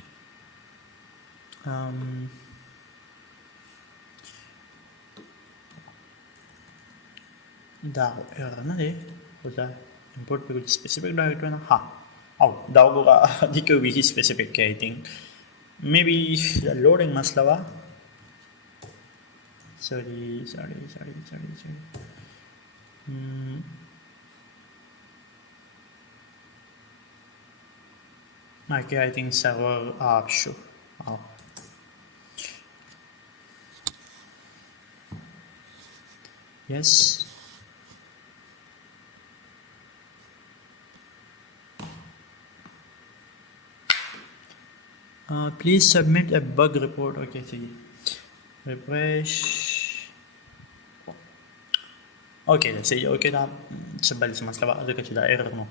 da error ना दे होता import पे कुछ specific directory ना हाँ او دا وګوره دي کې وی سپیسیفیک کې I think maybe the loading مسله وا sorry okay I think server up show oh. Yes. Please submit a bug report. Okay, see. Refresh. Okay, let's see. Okay, da سبالي مسألة بقى ذكرت ده error no.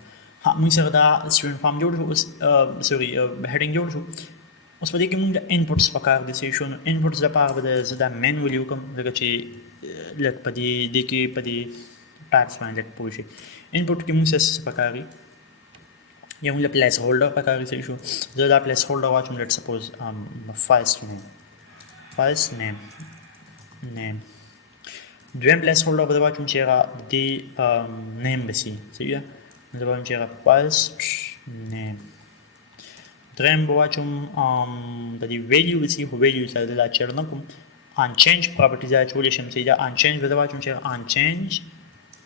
ها مين سر ده student form جوړ شو sorry heading جوړ شو. اوس په دې کې موږ د inputs پکار دي چې شو inputs د پاره به زدا main value کوم دغه چې لکه په دې کې په دې types باندې لکه پوه شي input کې موږ څه پکاري یو موږ place holder پکاري چې شو زه دا place holder واچوم let's suppose first name دویم place holder به واچوم چې را دی name بسی صحیح ده واچوم چې را first name دریم به واچوم د دې value بسی خو value سره د لا چر نه کوم unchange properties اچول شم چې دا unchange به واچوم چې unchange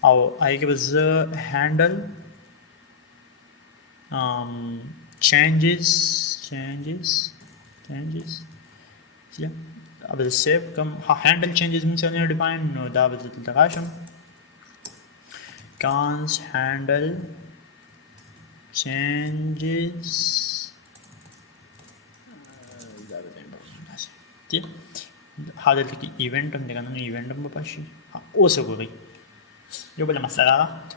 او هغه به زه handle changes yeah अब save कम handle changes means only define no da بدل تغاشم cons handle changes ठीक هذا اللي event हम देखना नहीं event हम بپاشي او څه کوي یو بل مسله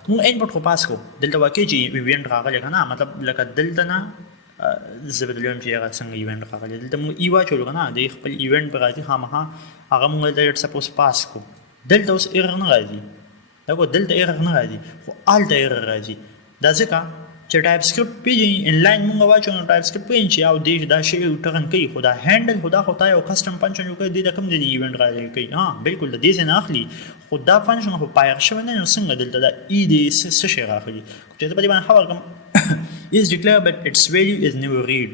مو انپوټ خو پاس کو دلته واقع چې ایونت راغلی کنه مطلب لکه دلته نه زبدلوم چې هغه څنګه ایونت راغلی دلته مو ایوا چولو کنه د خپل ایونت په راځي خامخا هغه موږ د سپوز پاس کو دلته اوس ایرر نه راځي دا کو دلته ایرر نه راځي خو آلته ایرر راځي دا ځکه چې ټایپ سکرپټ پیږي انلاین موږ واچو نو ټایپ سکرپټ پیږي او دې دا شی ټرن کوي خدا هندل خدا خو یو کسٹم فنکشن یو کوي د کوم د ایونت راځي کوي ها بالکل د دې نه اخلي خدا فنکشن خو پایر شو نه څنګه دلته دا ای دې څه شي راغلي چې په دې باندې حواله کوم is declared but its value is never read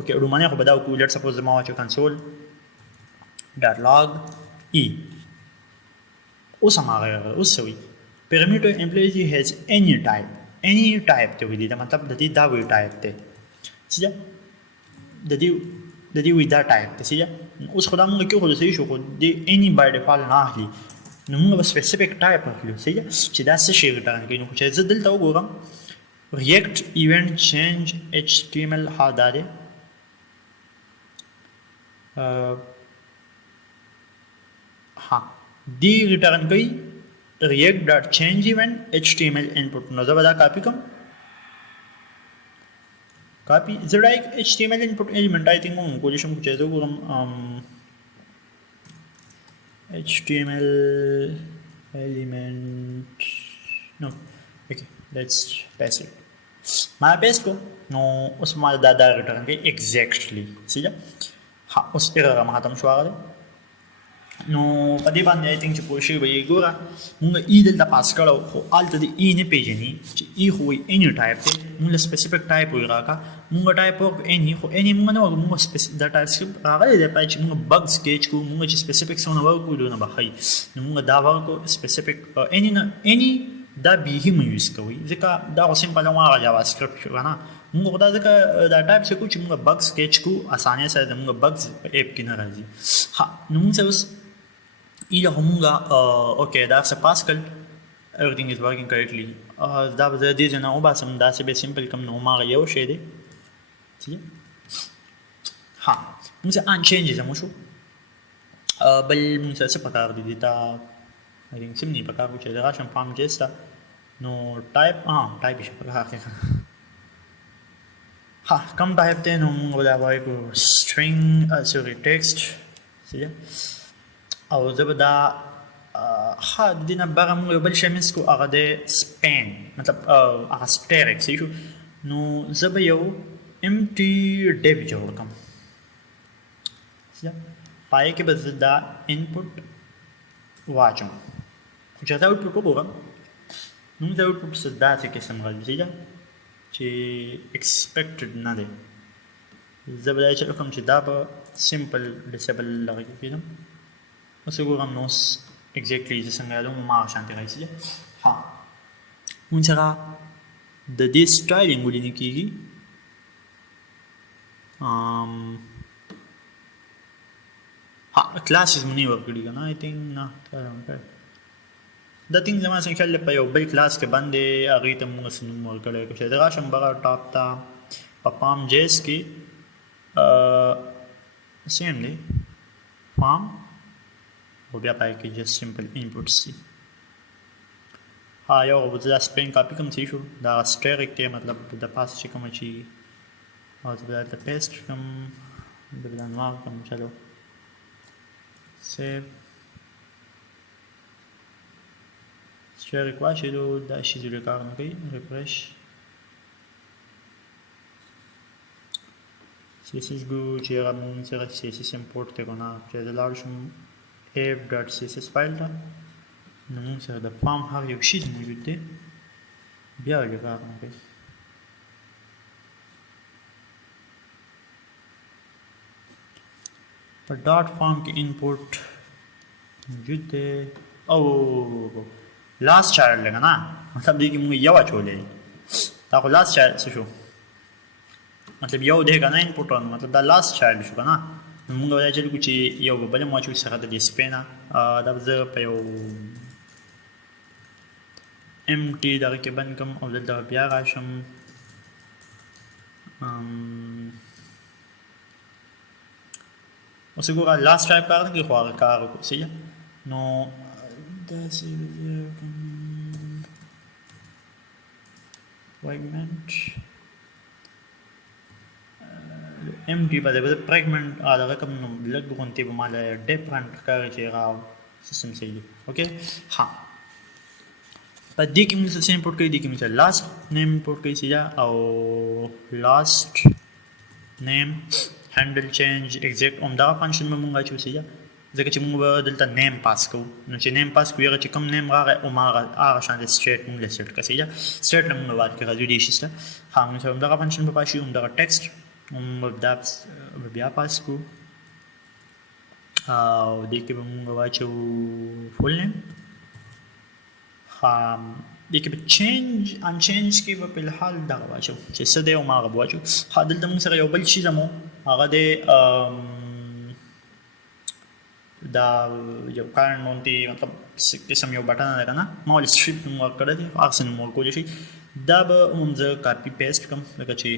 okay رومانه خو بداو کو let's suppose ما واچو console.log e اوس ما غیر اوس سوي parameter employee has any type ته ویل دا مطلب د دې دا وی ټایپ ته چې د دې وی دا ټایپ ته چې اوس خدای موږ کې خو صحیح شو خو د any by default نه اخلي نو موږ به specific type اخلو چې دا څه شی ریټرن کوي نو چې زه دلته وګورم react event change html ها دا دی ها دی ریټرن کوي react.change event html input نو زه به دا کاپی کوم copy the right html input element I think موږ کولی شم چې زه وګورم html element no okay let's paste it ما paste کو نو اوس ما دا ریټرن کوي exactly صحیح ها اوس ایرر ما ختم شو هغه نو په دې باندې I think چې پوه شي وي ګوره موږ ای دلته پاس کړو خو آلته د ای نه پیژني چې ای خو وي any type دی موږ سپیسیفیک ټایپ وي راکا موږ ټایپ ورک any خو any موږ نه موږ دا ټایپ سکرپټ راغلی دی پای چې موږ بګ سکیچ کو موږ چې سپیسیفیک څونه ورکو دونه بخای نو موږ دا ورکو سپیسیفیک any دا به هم یوز کوي ځکه دا خو سیمپل واه جاوا سکرپټ شو نه موږ دا ځکه دا ټایپ سکو چې موږ بګ سکیچ کو اسانه سره موږ بګز په اپ کې نه راځي ها نو موږ اوس إلى همونجا okay that's a Pascal everything is working correctly دا به دې نه او باسم دا څه به سیمپل کوم نو ما یو شی دی ٹھیک ها موږ ان چینج زمو شو بل موږ څه پکار دي دا I think سم نه پکار چې دا شم پام جستا نو ټایپ ټایپ شي پکار ها کوم ټایپ ته نو موږ دا وایو string sorry text څه او زبدا ها دینه بغه موږ بل شی مسکو هغه د سپین مطلب هغه سټریک شو نو زب یو empty div جوړ کوم پای کې بس دا input واچم چې دا output وګورم نو دا output صدا څه قسم راځي چې expected نه دی زه به دا چې کوم چې دا به simple disable لغه کې کېدم اوس وګورم نو اوس exactly زه څنګه یادوم ما شانتي راځي ها مونږ سره د دې سټایلینګ ولې کېږي ها کلاسز مونږ ورکړي کنه I think نه دا ټینګ زما څنګه خل په یو بل کلاس کې باندې هغه ته موږ سنوم ورکړی کو چې دا شم بغا ټاپ تا په پام جیس کې سیم دی پام او بیا پای کې جست سمپل انپټس دي ها یو دا سپین کاپی کوم څه شو دا سټریک ته مطلب د پاس چې کوم چی او دا د پیسټ کوم د بلانوار کوم چلو سیو سټریک واشه دا شی زړه کار نه کوي ریفرش CSS go چې هغه مونږ سره CSS import ته کونا چې دا لاړ شم app.css فایل ته نو مونږ سره د فارم هر یو شی موجود دی بیا یې کار نه کوي په ډاټ فارم کې input موجود دی او لاست چایلډ لګا نه مطلب دې کې موږ یو اچولې دا خو لاست چایلډ څه شو مطلب یو دی کنه انپوټ مطلب دا لاست چایلډ شو کنه موږ وایو چې یو بل مو چې سره د ډیسپلی نه دا زه په یو empty دغه کې بند کوم او دلته بیا راشم اوس ګوره لاست ټایپ کار نه کې خو هغه کار وکړو صحیح نو دا څه fragment empty په دغه fragment هغه کوم لګ غونټي په مال ډیفرنٹ کار چې راو سیستم صحیح دی اوکې ها په دې کې موږ څه امپورټ کوي دې کې موږ لاست نیم امپورټ کوي سیدا او لاست نیم هندل چینج ایگزیکټ اوم دا فنکشن موږ اچو سیدا ځکه چې موږ دلته نیم پاس کوو نو چې نیم پاس کوو چې کوم نیم راغی او ما هغه شان د سټریټ موږ سیټ کړو سیدا سټریټ موږ واد کې راځي دې شسته ها موږ هم دا فنکشن په پاشي هم دا ټیکسټ موږ دا بیا پاس کوو او دې کې موږ واچو فول نیم دې کې به چینج ان چینج کې به په الحال دا واچو چې څه دی او ما غو واچو ها دلته موږ سره یو بل شی زمو هغه د دا یو کارن مونټي مطلب قسم یو بټن ده کنه ما ول سټریپ نو کړی دی اکسن مو کول شي دا به موږ کاپی پیسټ کوم لکه چې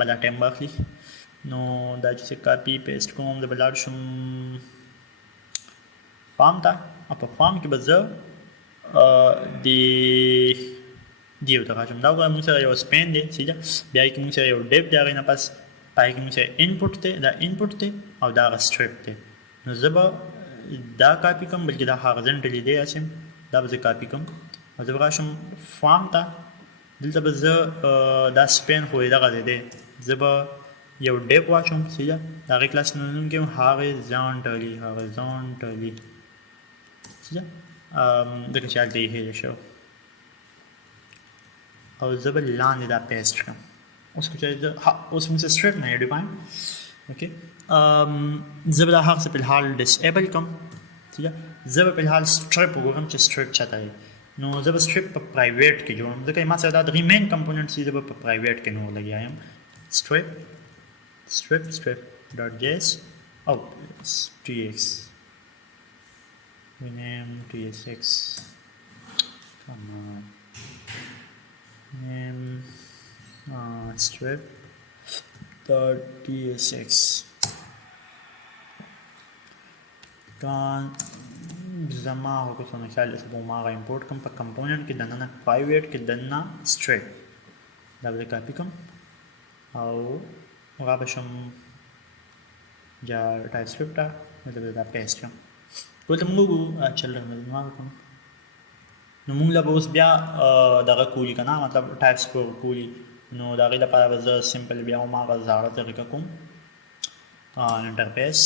بل ټایم واخلي نو دا چې کاپی پیسټ کوم د بل شم فارم ته په فارم کې به زه دیو ته راځم دا موږ سره یو سپین دی سیده بیا کې موږ سره یو ډیپ دی هغه نه پس پای کې موږ سره انپوټ ته دا انپوټ ته او دا سټریپ ته نو زه به دا کاپی کوم بلکې دا هارزنټلی دی اسیم دا به کاپی کوم او زه راشم فارم ته دلته به زه دا سپین خو دا غځې دی زه به یو ډیپ واچوم سیده دا غي کلاس نوم کې هارزنټلی سیده دغه چال دی هي شو او زه به لاندې دا پیسټ کوم اوس کو چې اوس موږ سټریپ نه ډیفاین اوکې زه به دا هغه په الحال ډیسیبل کوم سیده زه به په الحال سټریپ وګورم چې سټریپ چاته دی نو زه به سټریپ په پرایویټ کې جوړم ځکه ما سره دا د ریمین کمپوننټ سیده په پرایویټ کې نو لګیایم strip dot.js oh tx we name tsx come on name strip dot tsx kan زما هو کو څنګه خیال اسبو ما غا امپورټ کوم په کمپوننټ کې دنه پرایویټ کې دنه strip دا به کاپی کوم او هغه بشم جا ټایپ سکرپټ دا پیسټ کوم ټول موږ چل راځو کوم نو موږ له اوس بیا دغه کولی کنه مطلب ټایپ سکرپټ کولی نو دا غي لپاره زه سمپل بیا ما غزاره طریقه کوم انټرفیس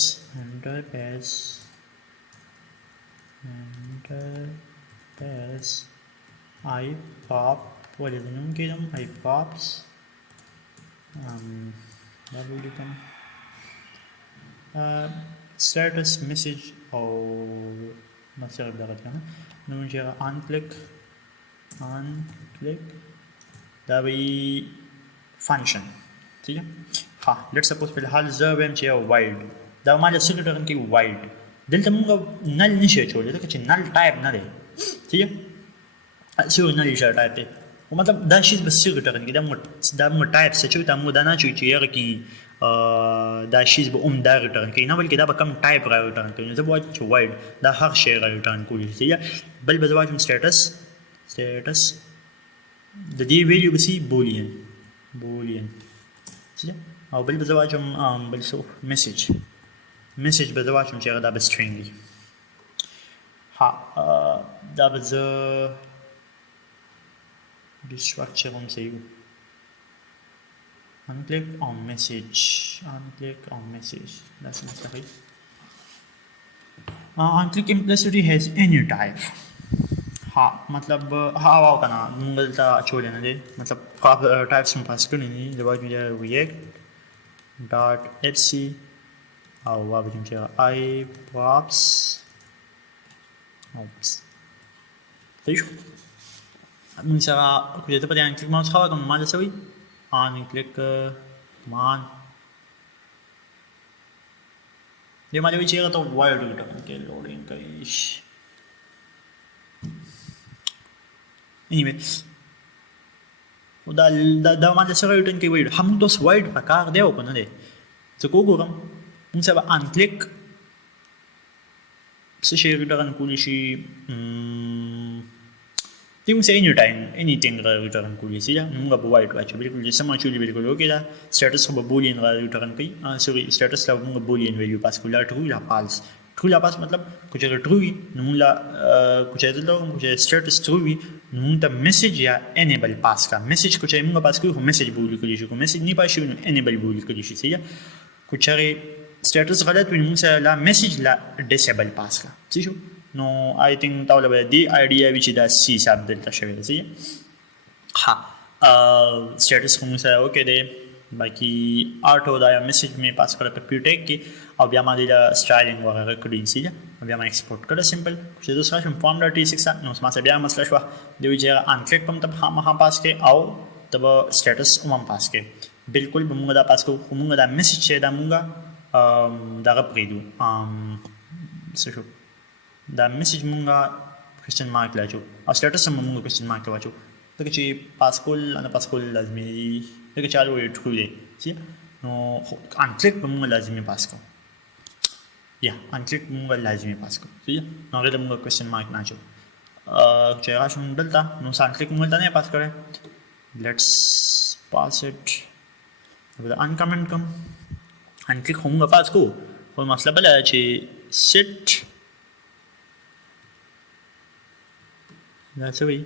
آی پاپ ولې نوم کېدم آی پاپس دا به ولیکم status message او مثلا دغه کنه نو چې ان کلیک دا به فنکشن ٹھیک ہے ها لیټس سپوز په حال زه ویم چې وایډ دا مال څه ریټرن کوي وایډ دلته موږ نل نشي چولې ځکه چې نل ټایپ نه دی ٹھیک ہے څه نل یې ټایپ دی مطلب دا شی بس څه ریټرن کوي دا موږ ټایپ څه چې دا موږ دا نه چې یې کی دا شی به دا ریټرن کوي نه بلکې دا به کم ټایپ را ریټرن کوي زه وایم چې وایډ دا هر شی را ریټرن کوي ٹھیک ہے بل به وایم سټیټس د دې ویلیو به سي بولین او بل به وایم بل څه میسج به وایم چې دا به سټرینګ وي ها دا به زه د structure هم صحیح unclick on message that's مستحيل unclick implicitly has any type ها مطلب ها واو کنه موږ ته چولې نه دي مطلب ټایپس هم پاس کړی دي د واجب دی react dot fc او واجب چې I props صحیح شو موږ سره کوم ته په دې unclick ماوس خوا کوم ما څه وي unclick command دې ما وی چې هغه ته وایډ ریټرن کې لوډینګ کوي anyway دا ما سره ریټرن کې وایډ هم دوس وایډ په کار دی او کنه دی څه کوګورم موږ سره unclick څه شي ریټرن کولی شي تیم سے anything return کولی شي موږ به وایډ واچو بالکل چې سم چولې بالکل اوکې دا سټیټس خو به بولین ریټرن کوي سوري سټیټس لا موږ بولین ویلیو پاس کولا ټرو یا فالس ټرو یا پاس مطلب کچھ ټرو وي نو موږ کچھ دلته کچھ سټیټس ټرو وي نو موږ ته میسج یا انیبل پاس کا میسج کچھ موږ پاس کوو میسج بولی کولی شي کو میسج نه پاس شي نو انیبل بولی کولی شي صحیح کچھ سټیټس غلط وي موږ سره لا میسج لا ډیسیبل پاس کا صحیح شو نو آی تھنک تاسو به دی آیډیا وی چې دا سی حساب دلته شوی دی ها سټیټس کوم سره اوکې دی باقي آټو دا میسج می پاس کړ په پیوټیک کې او بیا ما دا سټایلینګ وغیرہ کړی سی بیا ما ایکسپورټ کړ سمپل چې دا سره فارم ډاټ ټي 6 نو ما بیا مسله شو دی چې انکلیک پم ته ما پاس کې او تب سټیټس هم پاس کې بالکل به موږ دا پاس کوو موږ دا میسج چې دا موږ دا غپریدو څه شو دا میسج مونږه کوېسچن مارک لاچو او سټیټس هم مونږه کوېسچن مارک واچو ځکه چې پاسکول نه پاسکول لازمي دي ځکه چې الو ټرو دی چې نو انکلیک به مونږه لازمي پاس کو یا انکلیک مونږه لازمي پاس کو چې نو هغه مونږه کوېسچن مارک نه چو چې راشم دلته نو انکلیک مونږه نه پاس کړي لیټس پاس اٹ دا انکمنٹ کم انکلیک مونږه پاس کو خو مسله بل چې سیټ دا څه وایي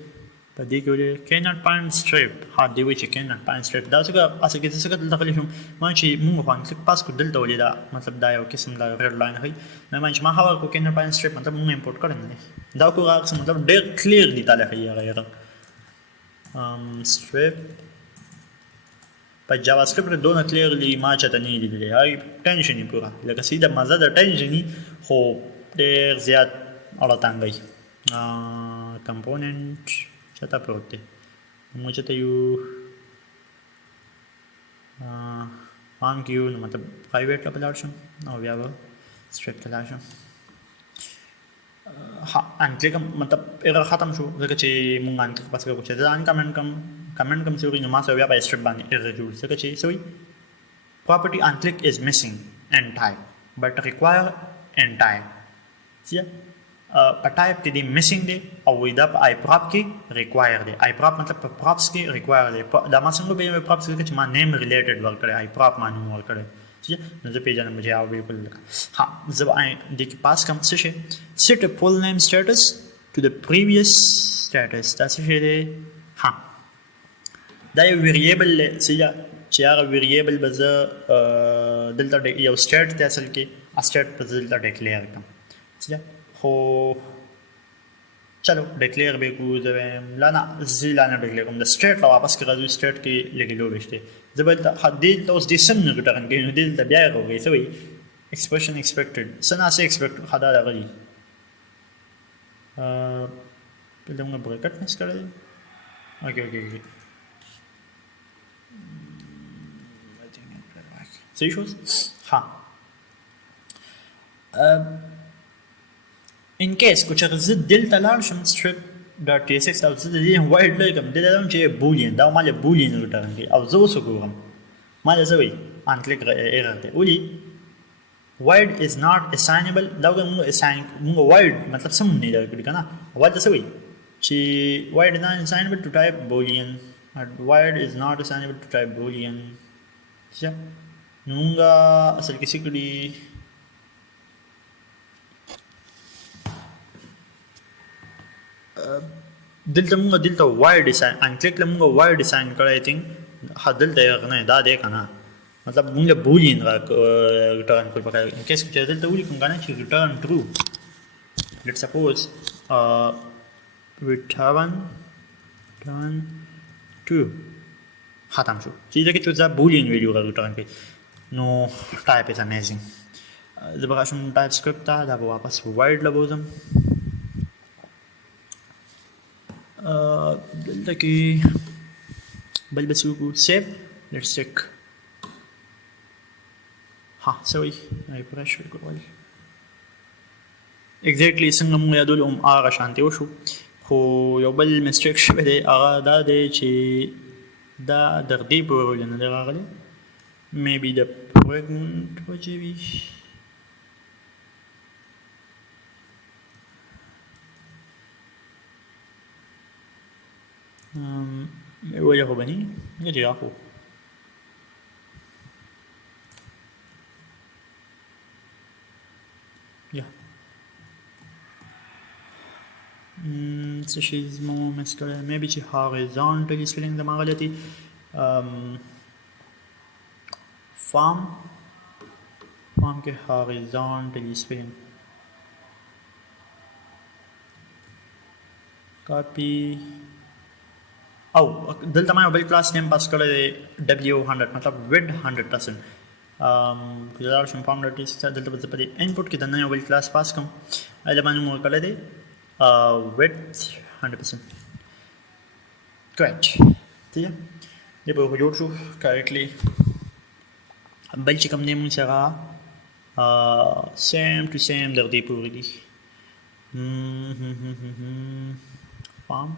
په دې کې ولې cannot find strip ها دی وایي چې cannot find strip دا څه اصل کې څه دلته خلی شم ما چې موږ باندې کلیک پاس کو دلته ولې دا مطلب دا یو قسم دا ریډ لاین هي ما چې ما هوا کو cannot find strip مطلب موږ امپورټ کړل نه دا کو هغه مطلب ډېر کلیر دی تعالی هي strip په جاوا سکرپټ دونه کلیرلی ما چاته نه لیدلی هاي ټینشن یې پورا لکه سیده مزه د ټینشن خو ډېر زیات اړه تانګي component چاته پروت دی موږ چاته یو فان کیو نو مطلب پرایویټ ته بلاړ شم او بیا به سټریپ ته لاړ شم ها انکلیک مطلب ایرر ختم شو ځکه چې موږ انکلیک پاس کړو چې ځان کمنټ کم سوري نو ما سره بیا په سټریپ باندې ایرر جوړ ځکه چې سوي property unclick is missing and type but require and type see په ټایپ کې دی میسنګ دی او دا په آی پراپ کې ریکوایر دی آی پراپ مطلب په پراپس کې ریکوایر دی دا ما څنګه به پراپس کې چې ما نیم ریلیټډ ورکړی آی پراپ ما نوم ورکړی چې نو زه پیژنم چې او بالکل ها زه د کې پاس کوم څه شي set a full name status to the previous status دا څه شي دی ها دا یو ویریبل چې هغه ویریبل به زه دلته یو سټیټ دی اصل کې سټیټ په دلته ډیکلیئر کوم چې خو चलो डिक्लेयर बेकू لانا زي لانا declare come straight ला वापस करा जो स्ट्रेट की लेके लो बेचते जब हदील तो उस दिसम न गुटारन के हदील तबिया को गई सही expression expected सना से expect हदा लगा जी पहले उन्हें ब्रैकेट मिस कर दे ओके ओके ओके सही शोज हाँ in case कुछ अगर ज़िद दिल तलार शम strip dot tsx أو ज़िد دي وايد لكم دي لهم شيء boolean ده ما له boolean return كي أو زو سكورم ما له زوي عن click error ده ولي void is not assignable ده كان مو assign مو void मतलब سمني ده كده كنا void ده سوي شيء void is not assignable to type boolean void is not assignable to type boolean ठीक नूंगा असल किसी को दी दिल तमुंगा दिल तो वायर डिजाइन अनक्लिक लमुंगा वायर डिजाइन कर आई थिंक हाँ दिल तो यार ना दा देखा ना मतलब मुंगे बूलियन का रिटर्न कोई पकड़ इन केस कुछ दिल तो उली कुंगा ना कि return true let's suppose return true हाँ तामशु चीज़ कि चुज़ा boolean value का return पे no type is amazing जब आशुम type script था जब वापस void लगोज़म लकी बल बसुको save let's check हाँ सही आई brush को वाली exactly संगम यादुल आगा शांति वशु خو یو بل مسټیک شوی دی هغه دا دی چې دا د دې پورې نه دی راغلی میبي د پروګرامینګ وجې وي وجه خو بني نجي اخو یا سشيز مو مسكرة maybe شي horizontal spelling ده ما غلطي farm के horizontal spelling copy او دلته ما بل class name पास करे w100 मतलब with 100% गुजार शम फार्म डॉट इस दलते बस पदे इनपुट के दन्ना बल क्लास पास कम अहिले मानु मो करे दे width 100% correct ठीक है ये वो जोड़ शो correctly बल चिकम नेम सगा same to same दर्दी पूरी दी farm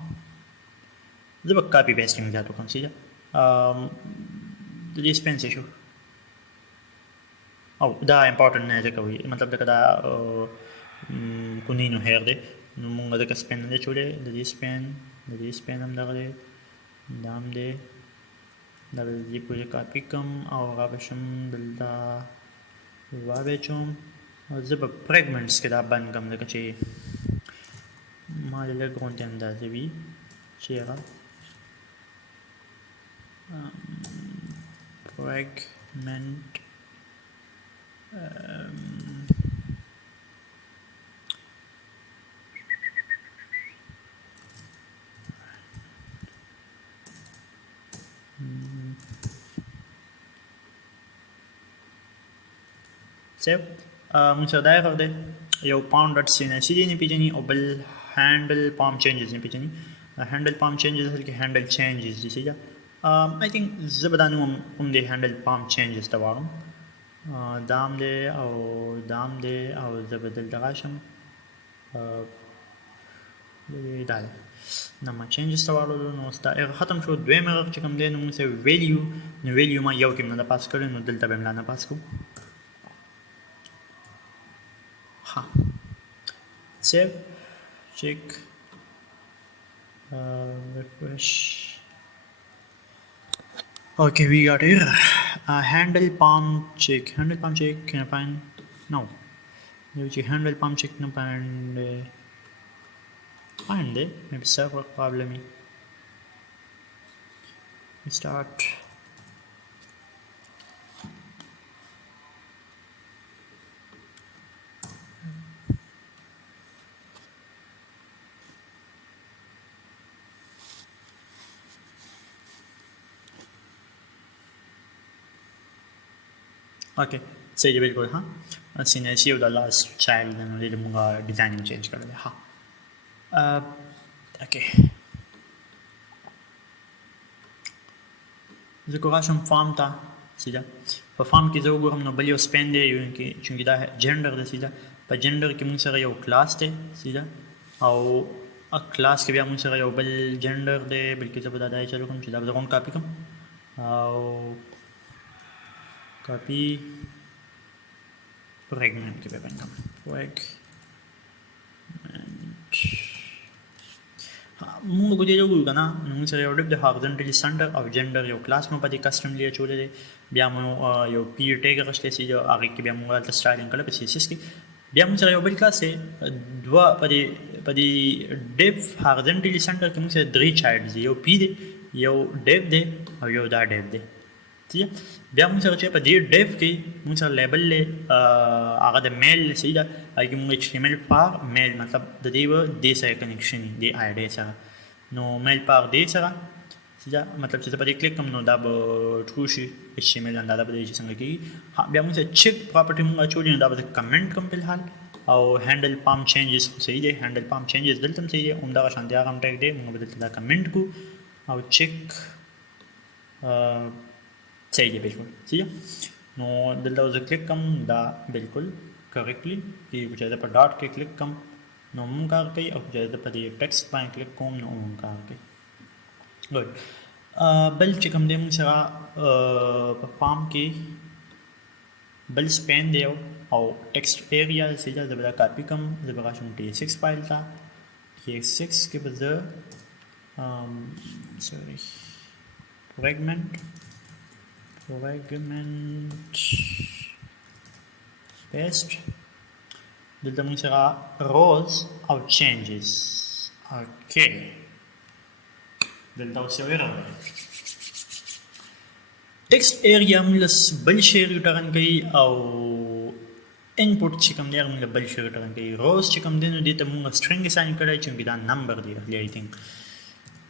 जब copy paste में जातो कौन सी जा the dispense issue او دا important نه ده کوي मतलब دا कुनी नो हेयर दे मुंगा दे स्पेन दे छोड़े दे स्पेन हम दे दाम दे दे पूरे कॉपी कम और गाबशम दलदा वाबेचुम और जब फ्रेगमेंट्स के दा बन कम दे कचे माले ग्रोंटे अंदाजे भी चेरा फ्रेगमेंट सेव मुझे दाया कर दे यो पाउंड डॉट सी ने सीधी नहीं पीछे और बल हैंडल पाम चेंजेस नहीं पीछे नहीं हैंडल पाम चेंजेस है कि हैंडल चेंजेस जैसे जा आई थिंक ज़बदानु हम दे हैंडल पाम चेंजेस तवारूम दाम दे और ज़बदल दगाशम ये डाले नम्मा चेंजेस तवारो नोस्ता एक ख़त्म शो द्वे में अगर चिकम दे नूं से वैल्यू में याव किम ना पास करें नूं दिल तबे मिलाना पास को हाँ save check refresh okay we got here handle palm check can I find no which handle palm check no find maybe server problem we start okay सही है बिल्कुल हाँ सीनेसी द लास्ट चाइल्ड ने मुंगा डिजाइनिंग चेंज कर दिया हाँ ओके ذكراشم فامتا سيدا ففام كي زوجو هم نبليو سبندي يونكي چونكي دا جندر ده سيدا فجندر كي مونسا يو كلاس ده سيدا او كلاس كي بيا مونسا يو بل جندر ده بلكي زبدا داي چلو كم سيدا بزرون كابي كم او كابي pregnant كي بيا بنكم pregnant مونږ کو دې جوړو کنه نو سره یو د هارزنټلی سنټر او جندر یو کلاس مو پدې کسټم لې چولې بیا مو یو پی ټیګ غشته سي یو هغه کې بیا مو د سټایلینګ کړل په سی اس اس کې بیا مو سره یو بل کلاس دوا پدې ډیف هارزنټلی سنټر کې مو سره درې چایلډز یو پی دی یو ډیف دی او یو دا ډیف دی ठीक है बया मुझे अच्छे पर डी डेव की मुझे लेबल ले आगे द मेल सही दा आगे मुझे HTML पार मेल मतलब द देव दे से कनेक्शन दे आईडी से नो मेल पार दे से सही दा मतलब जैसे पर क्लिक कम नो दाब ट्रूशी HTML अंदर दाब दे जिसंग की हाँ बया मुझे चेक प्रॉपर्टी मुझे चोरी दाब द कमेंट कम फिलहाल और हैंडल पाम चेंजेस सही दे हैंडल पाम चेंजेस दलतम सही दे उम्दा का शांति आगम टैग दे मुझे बदलता कमेंट को और चेक सही है बिल्कुल ठीक है नो दिल्ला उसे क्लिक कम दा बिल्कुल करेक्टली कि कुछ ज़्यादा पर डॉट के क्लिक कम नो मुंगा कई और कुछ ज़्यादा पर ये टेक्स्ट पाए क्लिक कम नो मुंगा कई गुड बल चिकम दे मुझे फार्म की बल स्पेन दे और टेक्स्ट एरिया से ज़्यादा कापी कम ज़्यादा शुरू T6 फाइल था T6 के बजाय सॉरी फ्रेगमेंट paste दिल्ला मुझे rows और changes ओके दिल्ला उसे वेरा text area मुझे बल शेयर उठाने कई और input चिकम दिया मुझे बल शेयर उठाने कई rows चिकम देने देते मुझे string assign करे चुंकी दा number दिया I think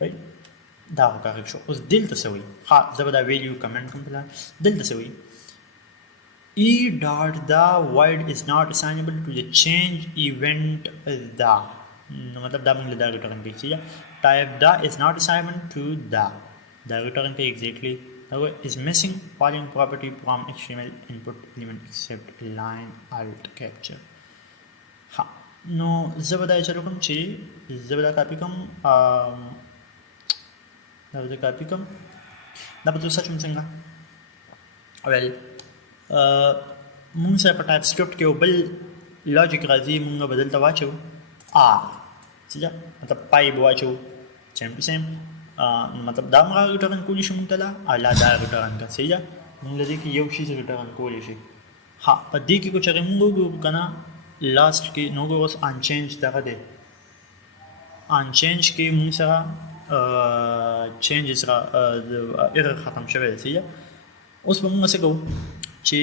right دا وکړه شو اوس دلته سوي ها زبدا ویلیو کمنټ کوم بلا دلته سوي e dot the void is not assignable to the change event the نو مطلب دا موږ دا ریټرن کوي چې type the is not assignable to the دا ریټرن کوي exactly now is missing following property from HTML input element except line alt capture ها نو زبدا چلو کوم چې زبدا کاپی کوم دا به کاپی کوم دا به تاسو څنګه well مونږ سره په ټایپ سکرپټ کې بل لوجیک راځي مونږ بدلته واچو څه مطلب پای به واچو سیم ټو سیم मतलब دا موږ ریټرن کولی شو مونږ ته لا دا ریټرن کا صحیح ده مونږ لدې کې یو شی ریټرن کولی شي ها په دې کې کوم چې مونږ وګورو کنه لاست کې نو ګوس ان چینج دغه دی ان چینج کې مونږ سره changes را error ختم شوی دی اوس به موږ څه کوو چې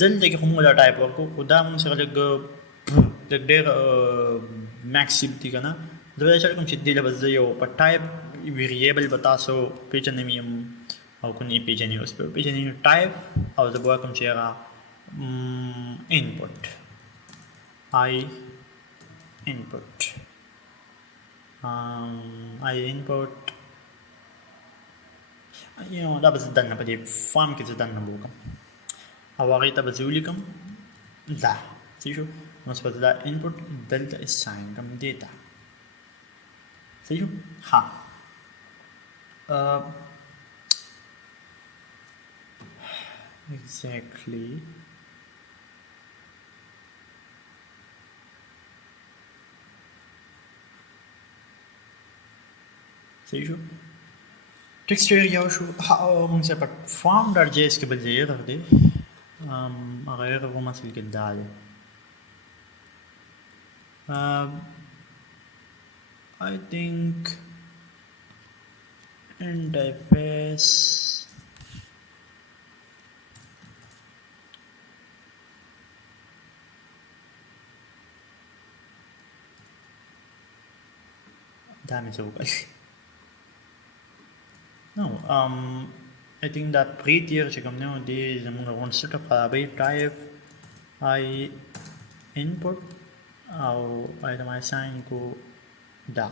دلته کې کومه دا ټایپ ورکو خو دا موږ سره لږ ډېر ماکسیب دي که نه زه به دا چل کوم چې دې له به زه یو په ټایپ ویریبل به تاسو پېژنم یم او که نه یې پېژنئ اوس به پېژنئ ټایپ او زه به وکړم چې هغه input I input دا به زه دننه په دې فارم کې زه دننه به وکړم او هغې ته به زه ولیکم دا صحیح شو نو اوس به زه دا input دلته assign کړم دې ته صحیح شو ها exactly صحیح شو text area شو موږ په form.js کې بل ځای راغلی هغه یې کوم اصل کې دا دی I think interface دا مې څه وکړل No, I think دا پری تیر چې کوم نه دی زموږ غون سټ خرابې ټایپ I input او item assign کو دا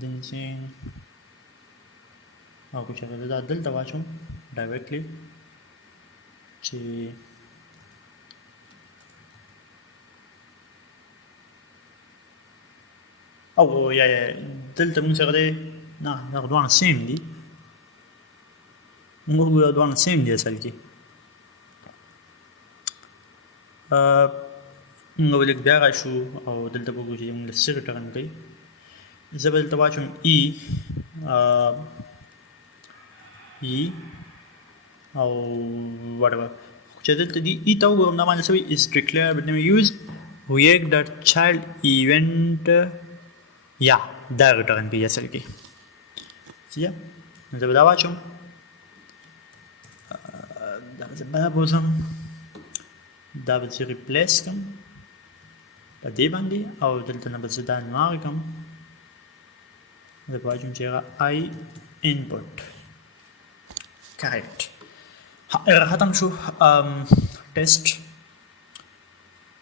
دنسین او کو چې دا دلته واچوم ډایرکټلی چې او یا دلته موږ سره دی نه دا دوه سیم دي موږ دوه سیم دي اصل کې موږ ولګ بیا راشو او دلته وګورئ چې موږ څه ریټرن کوي زه به دلته واچوم ای او whatever چې دلته دی ای ته وګورم دا باندې سوي is declare but never use react.child event یا دا ریټرن کوي اصل کې یا زه به دا واچوم دا به بیا بوزم دا به زه ریپلیس کړم په دې باندې او دلته نه به زه دا نوار کړم زه به واچوم چې هغه I input correct ختم شو ټیسټ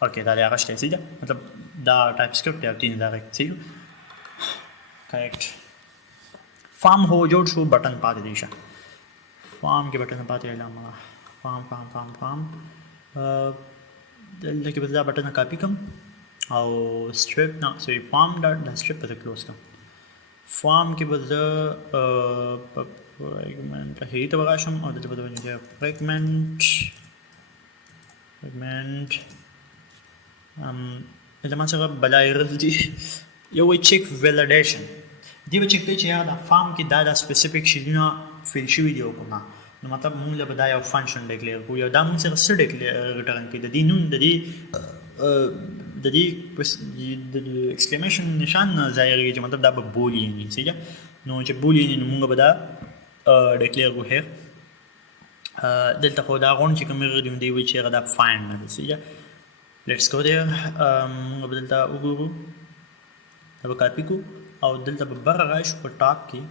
اوکې دا هغه شته چې مطلب دا ټایپ سکرپټ دی او تین دا راځي correct فارم هو جوړ شو بٹن پاتې دی شه فارم کې بٹن پاتې علامه فارم دلته کې به دا بٹن کاپی کوم او strip نه سوري فارم ډاټ دا strip په کلوز کوم فارم کې به زه fragment هي ته وراشم او دلته به ونیسم fragment دلته ما سره بلای راځي یو چیک ویلیډیشن دی به چیک کوي چې دا فارم کې دا سپیسیفیک شیونه فیل شوي دي او کنه نو مطلب موږ له بدا یو فنکشن ډیکلیئر کوو یو دا موږ سره څه ریټرن کوي د دې نوم د دې ایکسکلیمیشن نشان ظاهري چې مطلب دا به بولین صحیح نو چې بولین نو موږ به دا ډیکلیئر کوو هیر دلته خو دا غون چې کوم غوډم دی وی چې دا فاین نه صحیح لیټس گو دیر موږ به دلته وګورو دا به کاپی کو او دلته به بر راشو په ټاپ کې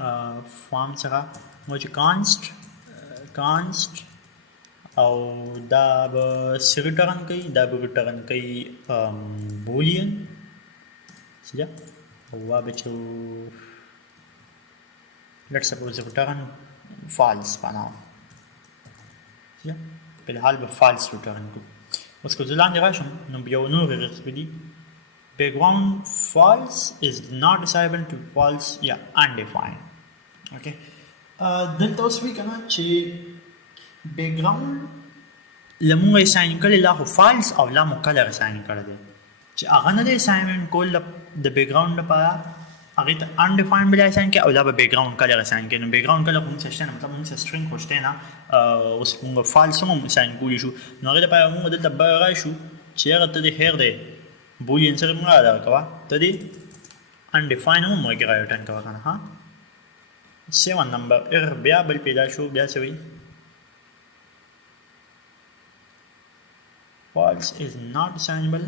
فارم سره مو چې کانسټ او دا به ریټرن کوي دا به ریټرن کوي بولین صحیح او به چې let's suppose return false for now صحیح په حال به false ریټرن کوي اوس کو ځلان دی راشم نو بیا نو ورسېږي background false is not assignable to false یا undefined okay دلته اوس وی کنه چې background لمو assign کړي لا هو false او لا مو color assign کړی دی چې هغه نه دی assignment کول د background لپاره هغه ته undefined بل assign کې او لا به background color assign کې نو background color کوم څه شته مطلب موږ string خوشته نه اوس موږ false هم assign کولی شو نو هغه لپاره موږ دلته بغای شو چې هغه ته د هیر دی بولین سره موږ دا کوا ته دی undefined هم موږ راټن کوا کنه ها 7 نمبر بیا بل پیدا شو بیا څه وی false is not assignable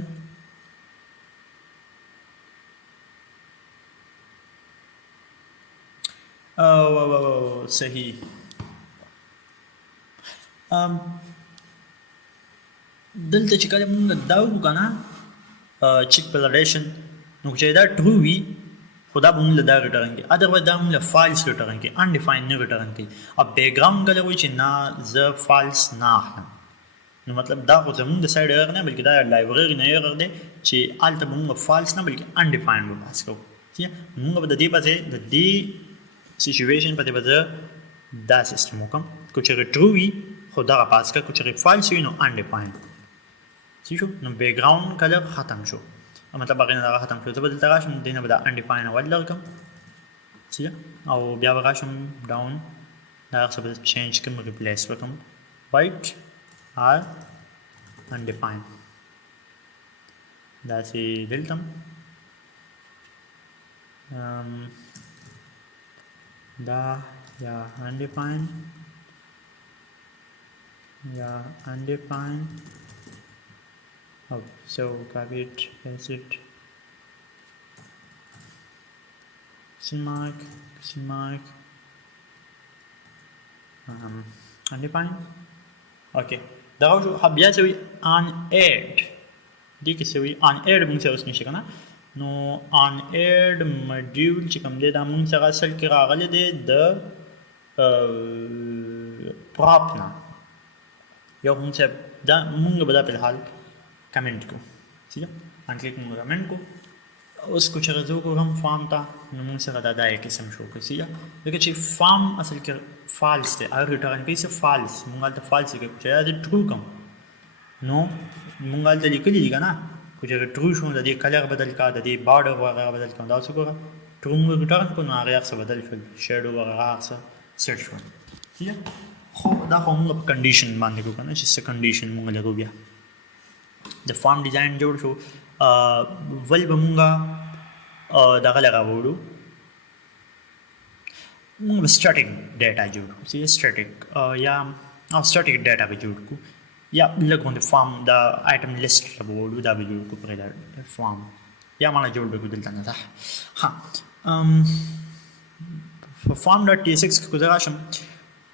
صحیح دلته چې کله موږ دا وکړو چیک ویلیډیشن نو چې دا ټرو وي خدا به موږ دا ریټرن کوي ادروایز دا موږ فالس ریټرن کوي undefined نه ریټرن کوي او بیکګراوند کله وایي چې نه زه فالس نه اخلم نو مطلب دا خو زموږ د سایډ ایرر نه بلکې دا لایبرری نه ایرر دی چې هلته به موږ فالس نه بلکې undefined به پاس کوو موږ به د دې پسې د دې سچویشن په دې بدل دا سیستم وکم کو چې ټرو وي خو دا پاس کا کو چې فالس وي نو undefined سی شو نو بیکګراوند کلر ختم شو مطلب هغه نه ختم شو زه بدل تراشم دینه به دا undefined اول لرکم سی او بیا وراشم ډاون دا څه به چینج کوم ریپلیس وکم white or undefined دا سي دلتم da undefined oh so copy it paste it question mark undefined. اوكي دا شو حب يسوي ان اد دي كسوي ان اد مونږ سره اوس نشي کنه نو ان اد ماډیول چې کوم دی دا مونږ سره اصل کې راغلی دی د پراپ نه یو مونږ سره دا مونږ به دا په حال کمنټ کو ٹھیک ہے ان کلیک مونږ کمنټ کو اوس کو چې راځو کوم فارم ته نو موږ سره دا دای قسم شو کوي یا لکه چې فارم اصل کې فالس دی هغه ریټرن کوي چې فالس موږ ته فالس کوي چې دا ټرو کوم نو موږ ته لیکلي دي کنه چې ټرو شو د دې کلر بدل کا د دې بارډر وغیرہ بدل کا دا څه کوه ټرو موږ ریټرن کو نو هغه څه بدل شول شیډو وغیرہ څه سیټ شو ٹھیک خو دا خو موږ په کنډیشن باندې کو کنه چې څه کنډیشن موږ لګو بیا د فارم ډیزاین جوړ شو ول به مونږه دغه لګاوړو مونږ سټاټیک ډاټا جوړ کړو چې سټاټیک یا سټاټیک ډاټا به جوړ کړو یا لګون د فارم د آیټم لیست لګوړو دا به جوړ کړو پر دا فارم یا مانه جوړ به دلته نه ده ها فارم ډاټ ټي اس ایکس کې راشم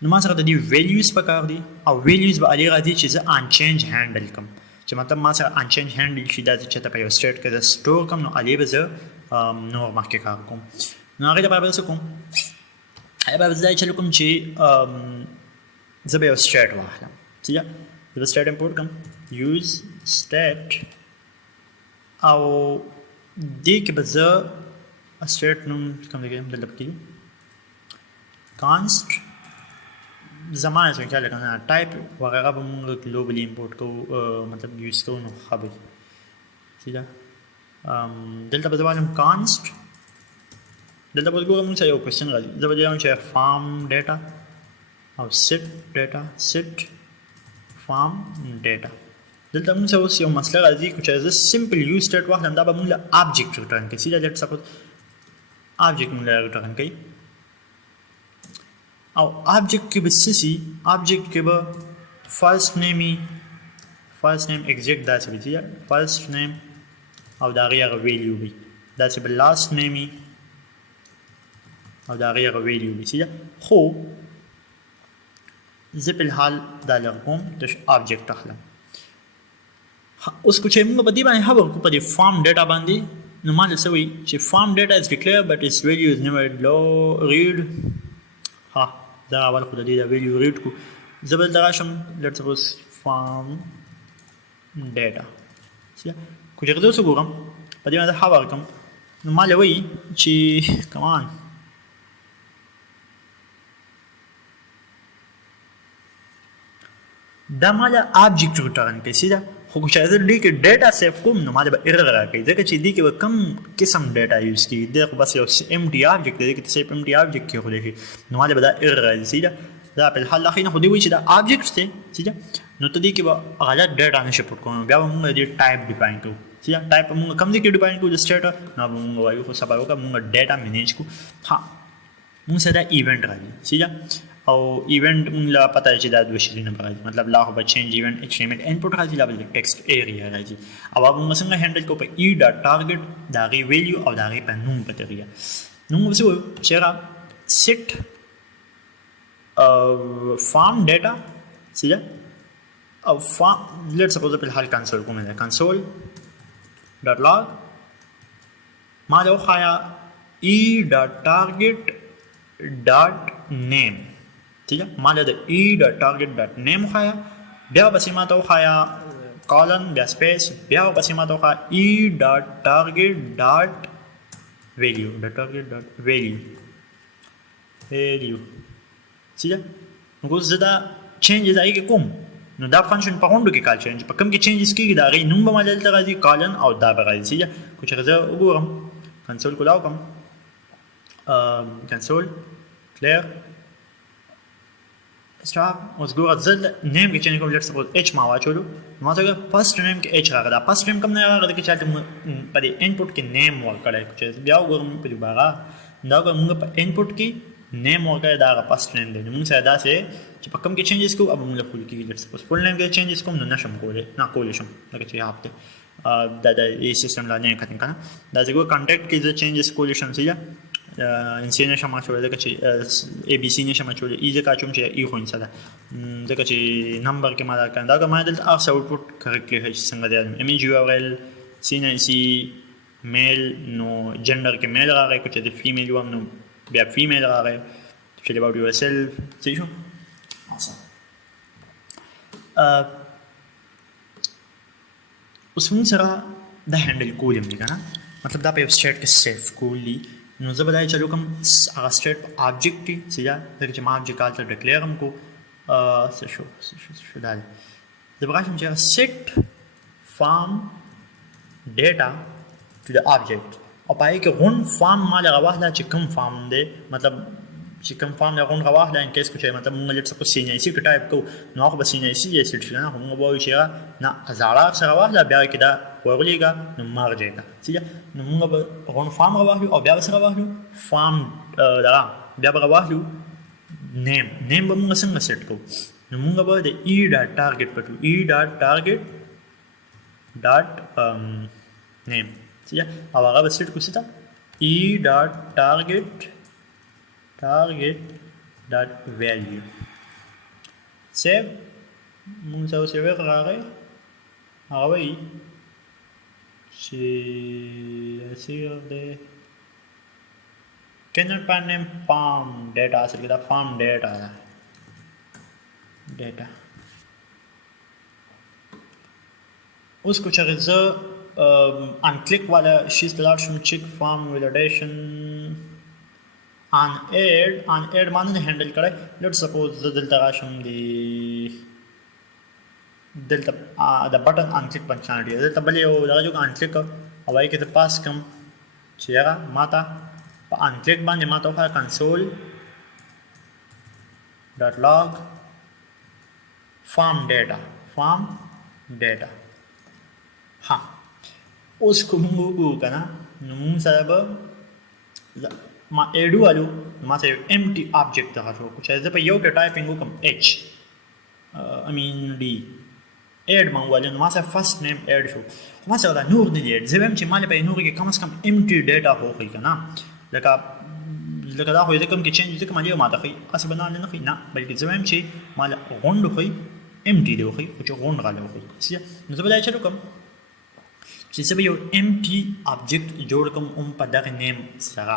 نو ما سره د دې ویلیوز پکار دي او ویلیوز به علي راځي چې زه ان چینج هینډل کوم چې مطلب ما سره ان چینج هینډل شي دا چې ته په یو سټیټ کې د سٹور کوم نو علي به زه نور مخکې کار کوم نو هغه لپاره به څه کوم هغه به ځای چې کوم چې زه به یو سټیټ واخلم ٹھیک ده زه به سټیټ امپورټ کوم یوز سټیټ او دې کې به زه سټیټ نوم کوم دی دلته کې کانسټ زمانه څنګه چاله کنه ټایپ وغیرہ به موږ ګلوبلی امپورټ کوو مطلب یوز کوو نو خبر ٹھیک ده دلته به وایم کانسټ دلته به ګورم چې یو کوېسچن راځي زه به وایم چې فارم ډاټا او سیټ ډاټا سیټ فارم ډاټا دلته موږ اوس یو مسله راځي چې زه سمپل یوز سټیټ واخلم دا به موږ آبجیکټ ریټرن کوي سیده لیټ سپوز آبجیکټ موږ ریټرن کوي او آبجیکٹ کې به څه شي آبجیکٹ کې به فرست نیم ایگزیکټ داسې وي چې فرست نیم او د هغې هغه ویلیو وي داسې به لاست نیم وي او د هغې هغه ویلیو وي چې خو زه په الحال دا لږ کوم د آبجیکټ اخلم اوس کو چې موږ په دې باندې خبر کوو په دې فارم ډاټا باندې نو ما څه وایي چې فارم ډاټا از ډیکلیئر بټ اټس ویلیو از نیور ریډ ها دا اول خو د دې د ویلیو ریډ کو زه به دغه شم لیټ سپوز فارم ډاټا کو چې زه ګورم په دې باندې خبر کوم نو ما لوي چې کمان دا مال آبجیکټ ریټرن کوي سیده خو چې زه دې کې ډاټا سیف کوم نو مال به ایرر راکوي ځکه چې دې کې به کم قسم ډاټا یوز کیږي دا خو بس یو ام ټي آبجیکټ دی کې صرف ام ټي آبجیکټ کې خو دی نو مال به دا ایرر راځي سیده دا په الحال اخینه خو دې وایي چې دا آبجیکټ دی سیده نو ته دې کې به غلط ډاټا نشي پټ کوو بیا به موږ دې ټایپ ډیفاین کوو سیده ټایپ موږ کم ځای کې ډیفاین کوو د سټیټ نو موږ وایو خو سبا وکړه موږ ډاټا مینیج کوو ها موږ سره ایونت راځي سیده او ایونت موږ لا پته چې دا دوه شیونه راځي مطلب لا خو به چینج ایونت HTML انپوټ راځي لا به ټیکسټ ایریا راځي او هغه موږ څنګه هینډل کوو په ای ډاټ ټارګټ دا غي ویلیو او دا غي په نوم په طریقه نو موږ څه وایو چې را سیټ فارم ډاټا سیده او فارم لیټ سپوز په الحال کنسول کوم ده کنسول ډاټ لاگ ما له خایا ای ډاټ ټارګټ ډاټ نیم ٹھیک ہے مان له ای ډاټ ټارګټ ډاټ نیم خایا بیا پسې ما ته خایا کالن بیا سپیس بیا پسې ما ته خایا ای ډاټ ټارګټ ډاټ ویلیو ډاټ ټارګټ ډاټ ویلیو ٹھیک ہے نو زه دا چینجز آئی کې کوم نو دا فنکشن په غونډو کې کال چینج په کوم کې چینجز کېږي دا غي نوم به ما دلته راځي کالن او دا به راځي ٹھیک ہے کو چې زه وګورم کنسول کولاو کوم کنسول کلیر स्टॉप اوس ګوره زه نیم کې چینج کوم لیټ سپوز اچ ما واچولو ما ته فرست نیم کې اچ راغلی فرست نیم کوم نه راغلی چې چاته په دې انپوټ کې نیم ورکړی چې بیا وګورم په دې باغه دا موږ په انپوټ کې نیم ورکړی دا فرست نیم دی موږ سره داسې چې په کوم کې چینجز کوو اب موږ فول کې لیټ سپوز فول نیم کې چینجز کوم نو نشم کولی نه کولی شم لکه چې هفته دا د ای سیستم لا نه کتن کنه دا چې ګو کانټیکټ کې چې چینجز کولی شم چې انسي نشم اچولې ځکه چې اي بي سي نشم اچولې ای ځکه اچوم چې ای خو انسه ده ځکه چې نمبر کې ما دا کړه دا ما دلته ارس اوټپوټ کریکټلی هي څنګه دی ایمیج یو ار ال سی نه سی میل نو جندر کې میل راغی کو چې د فیمیل و نو بیا فیمیل راغی چې about yourself څه شو awesome اوس موږ سره د هندل کولم دی کنه مطلب دا په سټیټ کې سیف کولی نو زه به دا چلو کوم هغه سټیټ آبجیکټ دی چې دا چې ما آبجیکټ کال ته ډیکلیئر هم کو څه شو دا دی زه به راشم چې set farm data to the object او پای کې غون فارم ما لغه واحده چې کوم فارم دی مطلب چې کوم فارم لغه غون واحده ان کیس کو چې مطلب موږ لږ څه سینې سی کې ټایپ کو نو هغه سینې سی یې سټ شنه موږ به وایو چې نه ازاړه سره واحده بیا کې دا ورغلیګا نو مارجېګا چې نو موږ به غون فارم واحده او بیا سره واحده فارم دا بیا به واحده نیم به موږ څنګه سیټ کو نو موږ به د ای ډاټ ټارګټ پټو ای ډاټ ټارګټ ډاټ نیم چې او هغه به سیټ کو څه ای ډاټ ټارګټ ډاټ ویلیو سیو موږ سره سیو راغی هغه وایي چې سیو دی Kennel pan name farm data असल किधर farm data है data उसको चेक ज unclick वाला she's large from check farm validation unadd माने ने handle करे let's suppose दिलता राशम दिलता the button unclick functionality दिलता बले वो लगा जो unclick अवाई के तो पास कम चेरा माता unclick باندې ما ته وخه console.log farm data ها اوس کوم وګورو کنه نو موږ سره به ما اډو الو ما سره empty object راځو چې زه په یو کې ټایپینګ وکم h I mean d add ما ولې ما سره first name add شو ما سره نور دی add زه هم چې مال په نور کې کم از کم empty data هوخی کنه لکه دا خو دې کوم کې چینج دې کوم دی ما ته خي اصل بنا نه خي نه بلکې زه هم چې مال غوند خي empty دی خي او چې غوند غاله خي چې نو زه به دا چلو کوم چې زه به یو empty object جوړ کوم په دغه نیم سره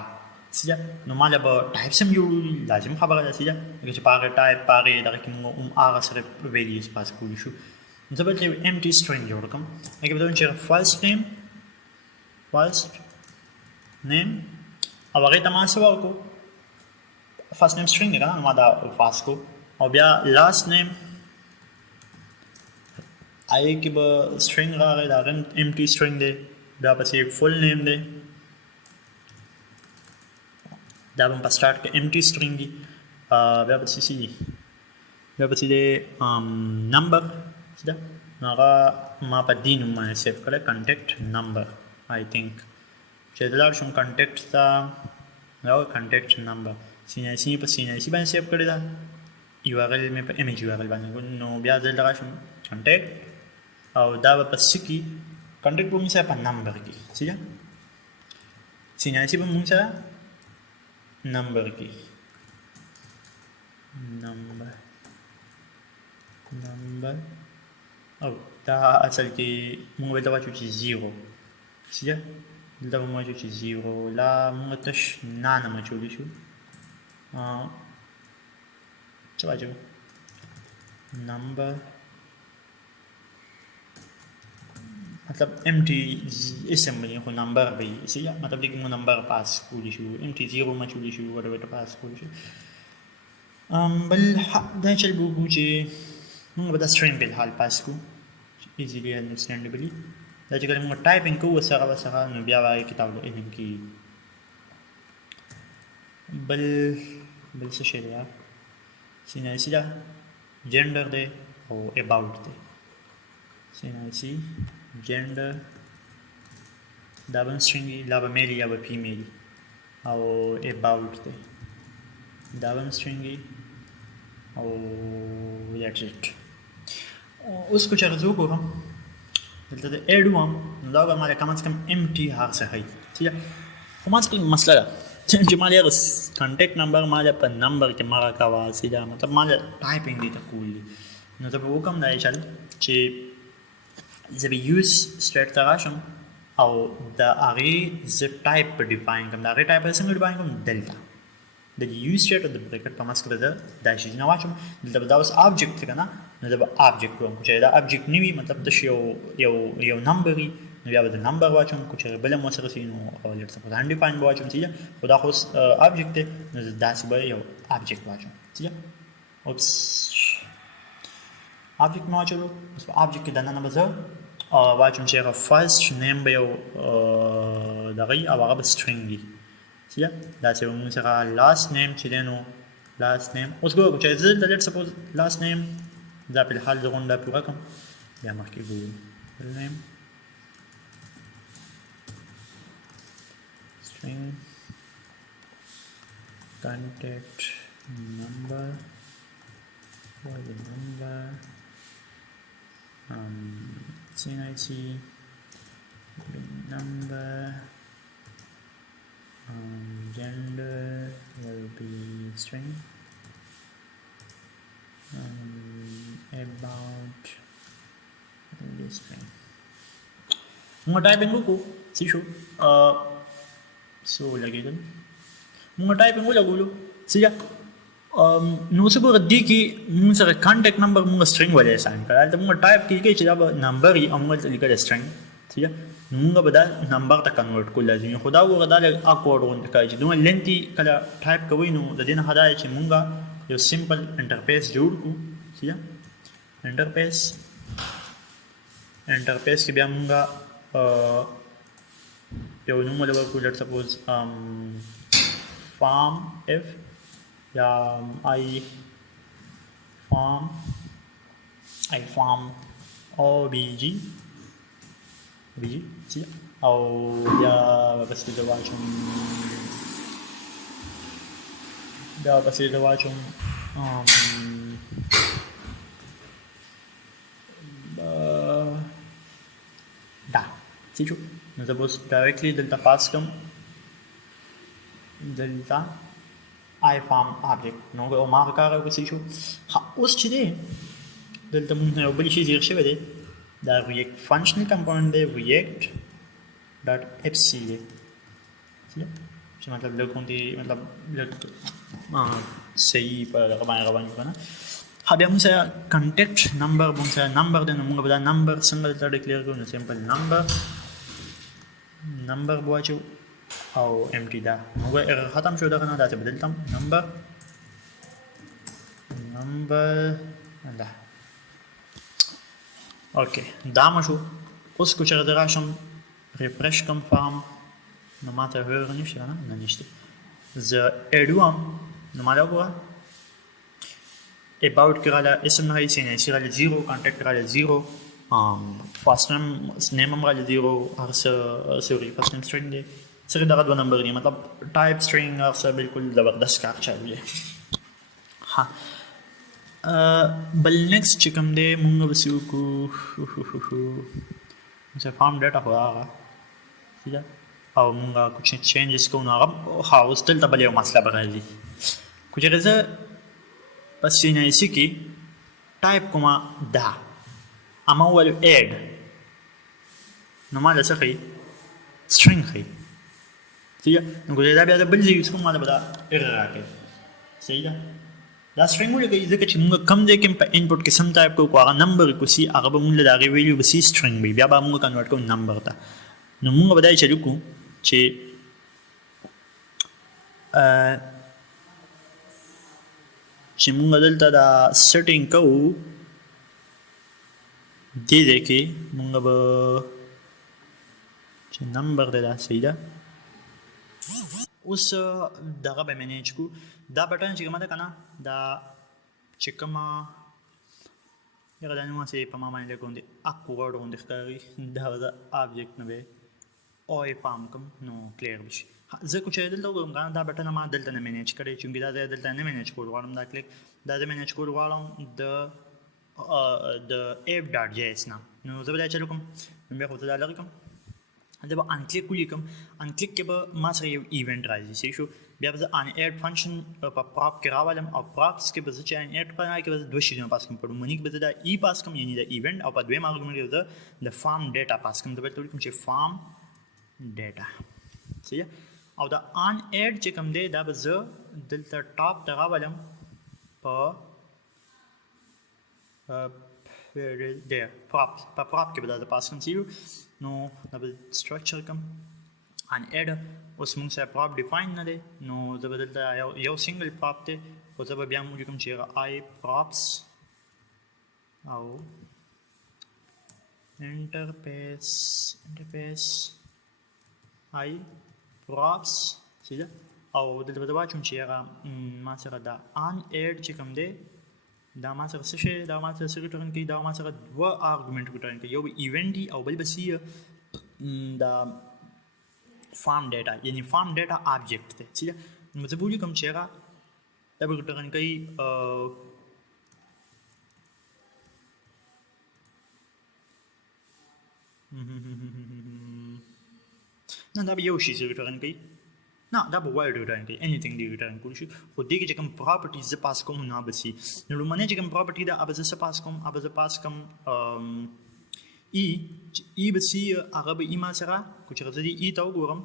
چې نو مال به ټایپ سم یو لازم خبره ده چې پاره ټایپ پاره دغه کوم هغه سره ویلیوز پاس کولی شو زه به یو empty string جوړ کوم هغه به چې first name او هغه ته ما څه ورکو first name string نه ما دا پاس کو او بیا last name آی کې به string راغی دا empty string دی بیا پسې full name دی دا په start کې empty string دی بیا پسې دی number دا هغه ما په دې نوم باندې سیو کړل contact number I think چې دا شوم contact تا نو contact number سینې په سینې باندې سیو کړی دا URL مې په image URL باندې نو بیا دا شوم contact او دا په سکی contact په موږ په number کې څه سینې په موږ number کې number او دا اصل کې موږ ته وایو چې 0 څه دا موږ وایو چې 0 لا موږ ته نه مچولې شو څه وایو number मतलब empty اسم باندې خو نمبر به څه مطلب دې کوم نمبر پاس کولی شو empty 0 مچولې شو ورته پاس کولی شو بل دا چې وګورو چې موږ به دا string په حال پاس کو easily understandably دا چې کوم ټایپینګ کوو سره نو بیا وایي کتاب له انم کې بل څه شي دی سیناسي دا جندر دی او about دی سیناسي جندر دا به string لا به male یا به female او about دی دا به string او that's it اوس کو چرته وګورم دلته اډ وم نو دا به مال کم از کم empty هغه څه هي چې خو ما څه مسله ده چې ما یې کانټیکټ نمبر ما په نمبر کې مارا کا واسي دا مطلب ما ټایپینګ دي ته کول نو ته به وکم دا چل چې زه به یوز سټریټ ته راشم او د هغې زه ټایپ په ډیفاین کوم د هغې ټایپ به څنګه ډیفاین کوم دلته د یوز سټریټ او د بریکټ په منځ کې به زه دا شیزونه واچوم دلته به دا اوس آبجیکټ دی که نه نو زه به آبجیکټ کوم که چېرې دا آبجیکټ نه وي مطلب تش یو نمبر وي نو بیا به د نمبر واچوم که چېرې بل هم ورسره سي نو لیټ سپوز انډیفاین به واچوم ٹھیک ده خو دا خو اوس آبجیکټ دی نو زه داسې به یو آبجیکټ واچوم ٹھیک ده اوپس آبجیکټ مې واچولو اوس په آبجیکټ کې دننه به زه واچوم چې هغه فرسټ نیم به یو دغه وي او هغه به سټرینګ وي ٹھیک ده داسې به موږ څخه لاست نیم چې دی نو لاست نیم اوس ګورو چې زه د لیټ سپوز لاست نیم دا په الحال زه غونډه پوره کړم بیا مخکې ګورو بل نیم string contact number for the number CNIC number gender will be string about this string mau typing buku sisyo so lagi kan mau typing ulah dulu sija nu sebut di ki mu sara contact number mu string wala assign kara तो mu type की के चला number ही हम लिखा string sija mu बदा number ta convert को lazim खुदा वो गदा awkward होने का जी दोनों lengthy कला type कोई नो ददिन हदा है कि मुंगा यो simple interface जोड़ को sija interface के बिया मुंगा यो नूमो लेवल को लेट सपोज farm if या I farm obg sih او या بس kita wacung da sih nu suppose directly delta pass come delta I farm object نو او ما کار کوي شو اوس چې دی دلته موږ یو بل شی زیږ شوی دی دا react functional component دی react dot fc دی چې مطلب له کوم دی مطلب صحیح په هغه باندې کنه بیا موږ سره contact number موږ سره number دی نو موږ به دا number څنګه دلته ډیکلیئر کوو نو simple number بواچو او empty دا موږ error ختم شو دا کنه دا ته بدلتم number دا اوکې دا مشو اوس کو چې راشم refresh کوم فارم نو ماته هر نشته نه نشته ز ادوام نو مالا وګوره about کراله اسم نه هیڅ نه سره 0 contact کراله 0 first name امراله 0 sorry first name string دی سره دغه دوه نمبر دي مطلب ټایپ سټرینګ اوسه بالکل زبردست کار چالو دی ها بل نیکسټ چې کوم دی موږ به سیو کو چې فارم ډاټا خو هغه ٹھیک او موږ کوم چینجز کوو نو هغه هاوس دلته بل یو مسله به راځي کوم چې زه پس نه سي کې ټایپ کومه دا اما ول اډ نو ما له څه string خي ٹھیک ہے نو دا بیا بل ځای کوم ماده بدا error راکې صحیح ده دا string ولګي ځکه چې موږ کم ځای کې په input کې سم ټایپ کوو هغه نمبر کو سي هغه به موږ د هغې ویلیو به سي string وي بیا به موږ کنورټ کوو نمبر ته نو موږ به دا چلو کوو چې موږ دلته دا سیټینګ کوو دې ځای کې موږ به چې نمبر دی دا صحیح ده اوس دغه به مینیج کو دا بټن چې کومه ده که نه دا چې کومه هغه دا نومه چې په ما باندې لږ غوندې اکورډ غوندې ښکاري دا به د آبجیکټ نه به او یې پام کوم نو کلیر به شي زه کو چې دلته وګورم که نه دا بټن ما دلته نه مینیج کړی چونکې دا ځای دلته نه مینیج کول غواړم دا کلیک دا زه مینیج کول غواړم د ایپ ډاټ جی ایس نه نو زه به دا چلو کوم بیا خو ته دا لرې کوم जब अनक्लिक ولیکم अनक्लिक کې به ما سره یو ایونت راځي صحیح شو بیا به ان اډ فنکشن په پراپ کې راولم او پراپس کې به چې ان اډ په کې به دوه شیونه پاس کوم په مونږ به دا ای پاس کوم یعنی دا ایونت او په دویم آرګومنت کې د فارم ډاټا پاس کوم دا به تل کوم چې فارم ډاټا صحیح او دا ان اډ چې کوم دی دا به زه دلته ټاپ ته راولم په there prop کې به دا پاس کوم زیرو نو دا به structure کوم ان اډ اوس موږ سره prop define نه دی نو زه به دلته یو single prop دی او زه به بیا موږ کوم چې I props او interface I props سیده او دلته به واچوم چې ما سره دا ان اډ چې کوم دی دا ما سره څه شي دا ما سره څه ریټرن کوي دا ما سره دوه آرګومنټ ریټرن کوي یو ایونت دی او بل به سی دا فارم ډاټا یعنی فارم ډاټا آبجیکټ دی چې نو زه بولی کوم چې دا به ریټرن کوي نه دا به یو شی ریټرن کوي نه دا به ورډ ریټرن کوي انیثینګ دی ریټرن کولی شي خو دې کې چې کوم پراپرټیز زه پاس کوم نه به سي نو لومړنۍ چې کوم پراپرټي ده هغه زه پاس کوم هغه زه پاس کوم ای ای به سي هغه به ای ما سره کو چې زه دې ای ته وګورم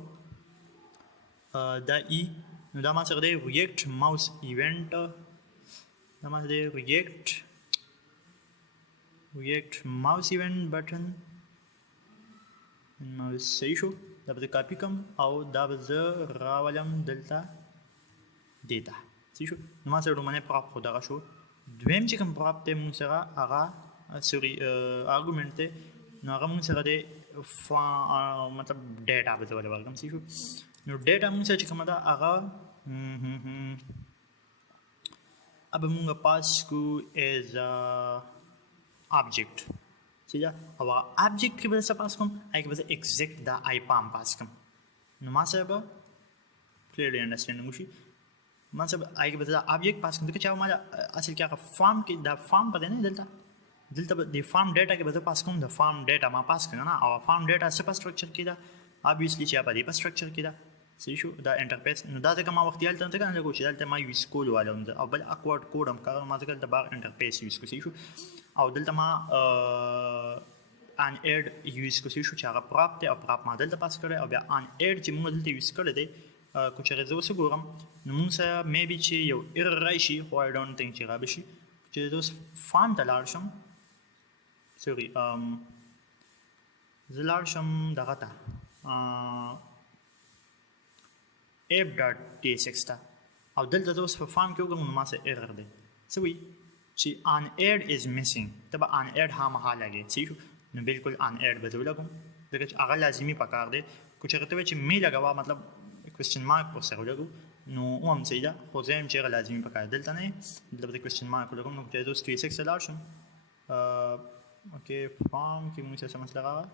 دا ای نو دا ما سره دی ریاکټ ماوس ایونت دا ما سره دی ریاکټ ماوس ایونت بټن ماوس صحیح شو دا به کاپی کوم او دا به زه راولم دلته دیتا صحیح شو نو ما سره لومړنی پراپ خو دغه شو دویم چې کوم پراپ دی موږ سره هغه سوري آرګومنټ دی نو هغه موږ سره دی مطلب ډاټا به زه ورکوم صحیح شو نو ډاټا موږ سره چې کومه ده هغه अब موږ پاس کو ایز آبجیکټ صحیح او آبجیکټ کې به څه پاس کوم هغه به ایگزیکټ دا آی پام پاس کوم نو ما سره به کلیرلی انډرسټینډ وشي ما سره هغه به دا آبجیکټ پاس کوم چې ما اصل کې هغه فارم کې دا فارم پته نه دلته د فارم ډاټا کې به پاس کوم د فارم ډاټا ما پاس کړم نه او فارم ډاټا څه په سټرکچر کې ده obviously چې په دې په سټرکچر کې ده صحیح شو دا انټرفیس نو دا ځکه ما وخت یالته څنګه نه کوم چې دلته ما یوز کول والم او بل اکورډ کوډ هم کار ما ځکه د بار انټرفیس یوز کوم صحیح شو او دلته ما ان اډ یوز کوم صحیح شو چې هغه پراپ ته او پراپ ما دلته پاس کړی او بیا ان اډ چې موږ دلته یوز کړی دی کو چې زه اوس وګورم نو موږ سره میبي چې یو ایرر راشي خو I don't think چې رابه شي چې زه اوس فارم ته لاړ شم سوري زه لاړ شم دغه ته app.tsx ته او دلته زه اوس په فارم کې وګورم نو ما سره ایرر دی څه وایي چې ان اډ از میسنګ ته به ان اډ خامخا لګي صحیح نو بالکل ان اډ به زه ولګوم ځکه چې هغه لازمي پکار دی کو چې ته چې می لګوا مطلب کوېسچن مارک پر سره ولګو نو هم صحیح ده خو زه هم چې هغه لازمي پکار دلته نه دلته به کوېسچن مارک ولګوم نو چې زه اوس 36 ته لاړ شم اوکې فارم کې موږ څه مسله راغله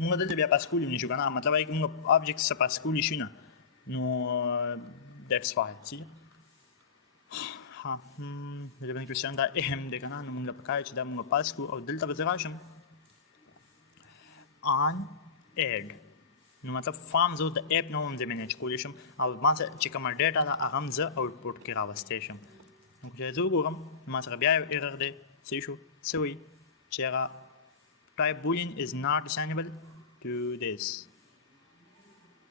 موږ دلته بیا پاس کولی نشو کنه مطلب وايي موږ آبجیکټ څخه پاس کولی شو نه نو دیټس واي سی ها دلته باندې کوېسچن دا اهم دی کنه نو موږ پکای چې دا موږ پاس کو او دلته به راشم ان اډ نو مطلب فارم زو د اپ نوم دې منیج کولی شم او ما چې کوم ډاټا دا هغه زه آوټپوټ کې راوستې شم نو چې زه وګورم ما سره بیا ایرر دی صحیح شو سوي چې هغه type boolean is not assignable to this.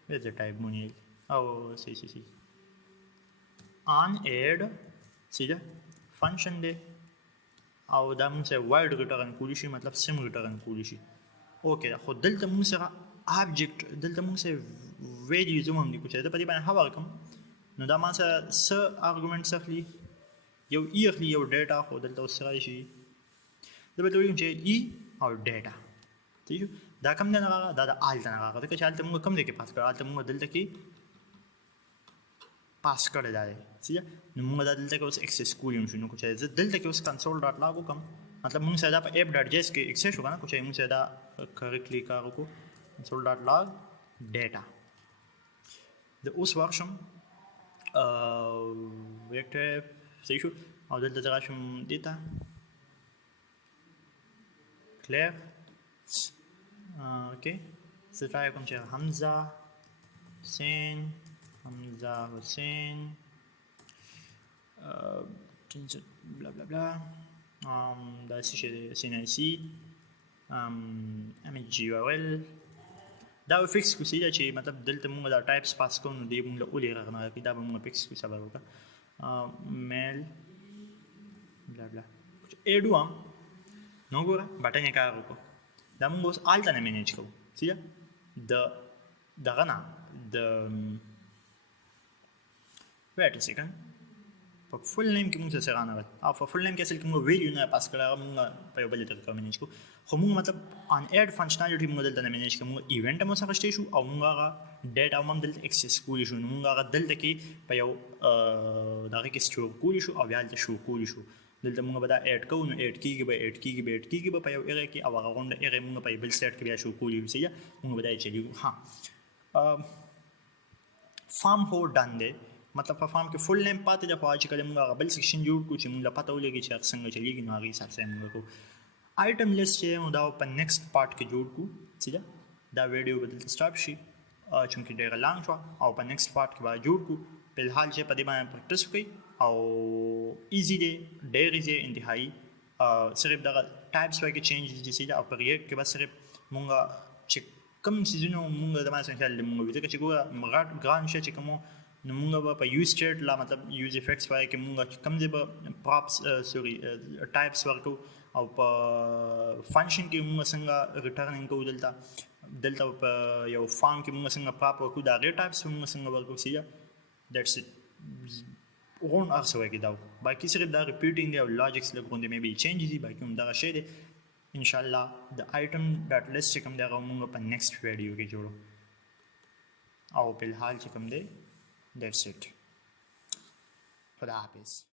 Where's the type boolean? Oh, see. On add, see the function de. او دا موږ سره word return کولی شي مطلب سم return کولی شي. اوکې خو دلته موږ سره object دلته موږ سره value زموږ دی کوچه دا په دې باندې هوا کوم نو دا ما سره س arguments اخلي یو ای اخلي یو ډاټا خو دلته اوس راشي دا به دوی چې ای او ډاټا ٹھیک دا کوم نه راغله دا د آلته نه راغله چې آلته موږ کوم دی کې پاس کړو آلته موږ دلته کې پاس کړی دی صحیح نو موږ دلته کې اوس ایکسس کولی شو نو چې دلته کې اوس کنسول ډاټ لاګ وکم مطلب موږ سره په app.js کې ایکسس وکړو نو چې موږ سره کریکټلی کار وکړو کنسول ډاټ لاګ ډاټا د اوس ورشم ویکټر صحیح شو او دلته زه راشم دې ته کلیر اوکې زه ټرای کوم چې حمزه حسین bla bla bla دا څه شی دی CNC image URL دا فکس کو سیده چې مطلب دلته موږ دا ټایپس پاس کوو نو دی موږ له اولې راغنه راکړي دا به موږ فکس کو صبر وکړه میل بلا بلا ایډ وام نو ګوره بټن یې کار وکړو دا موږ اوس آلته نه مینیج کوو سیده دغه نه د wait a second په فول نیم کې موږ څه رانغل او په فول نیم کې اصل کې موږ ویډیو نه پاس کړه موږ په یو بل طریقه مینیج کوو خو موږ مطلب ان اډ فنکشنالټي موږ دلته نه مینیج کوو موږ ایونت مو سره شته شو او موږ هغه ډیټا هم دلته اکسس کولی شو نو موږ هغه دلته کې په یو دغه کې سټور کولی شو او بیا دلته شو کولی شو دلته موږ به دا اډ کوو نو اډ کیږي به په یو ایره کې او هغه غونډه ایره موږ په بل سیټ کې بیا شو کولی شو موږ به دا چلیږو ها فارم هو ډن دی مطلب په فارم کې فل نیم پاتې د خو چې کله موږ هغه بل سیکشن جوړ کړو چې موږ له پته ولګي چې څنګه چلیږي نو هغه حساب سره موږ کوو آیټم لیست چې موږ دا په نیکسټ پارت کې جوړ کړو سیده دا ویډیو به دلته سټاپ شي چونکې ډېره لانګ شوه او په نیکسټ پارت کې به جوړ کړو فلحال چې په دې باندې پریکټس وکړئ او ایزي دی ډېر ایزي انتهایي صرف دغه ټایپس وایي کې چینج دي سیده او په ریاکټ کې به صرف موږ چې کوم څیزونه موږ د باندې خیال موږ ځکه چې ګوره ګران شي چې کوم نو موږ به په یوز سټیټ لا مطلب یوز افیکټس وایي کې موږ کوم ځای به پراپس ټایپس ورکو او په فنکشن کې موږ څنګه ریټرنینګ کوو دلته په یو فارم کې موږ څنګه پراپ ورکو دا غیر ټایپس موږ څنګه ورکو سیده دیټس اټ غون ارسه وایي دا باقي صرف دا ریپیټینګ دی او لاجکس لږ غوندې مې به چینج دي باقي هم دغه شی دی ان شاء الله د آیټم ډاټ لیست چې کوم دی هغه موږ په نیکسټ ویډیو کې جوړو او په الحال چې کوم دی That's it. خدا حافظ.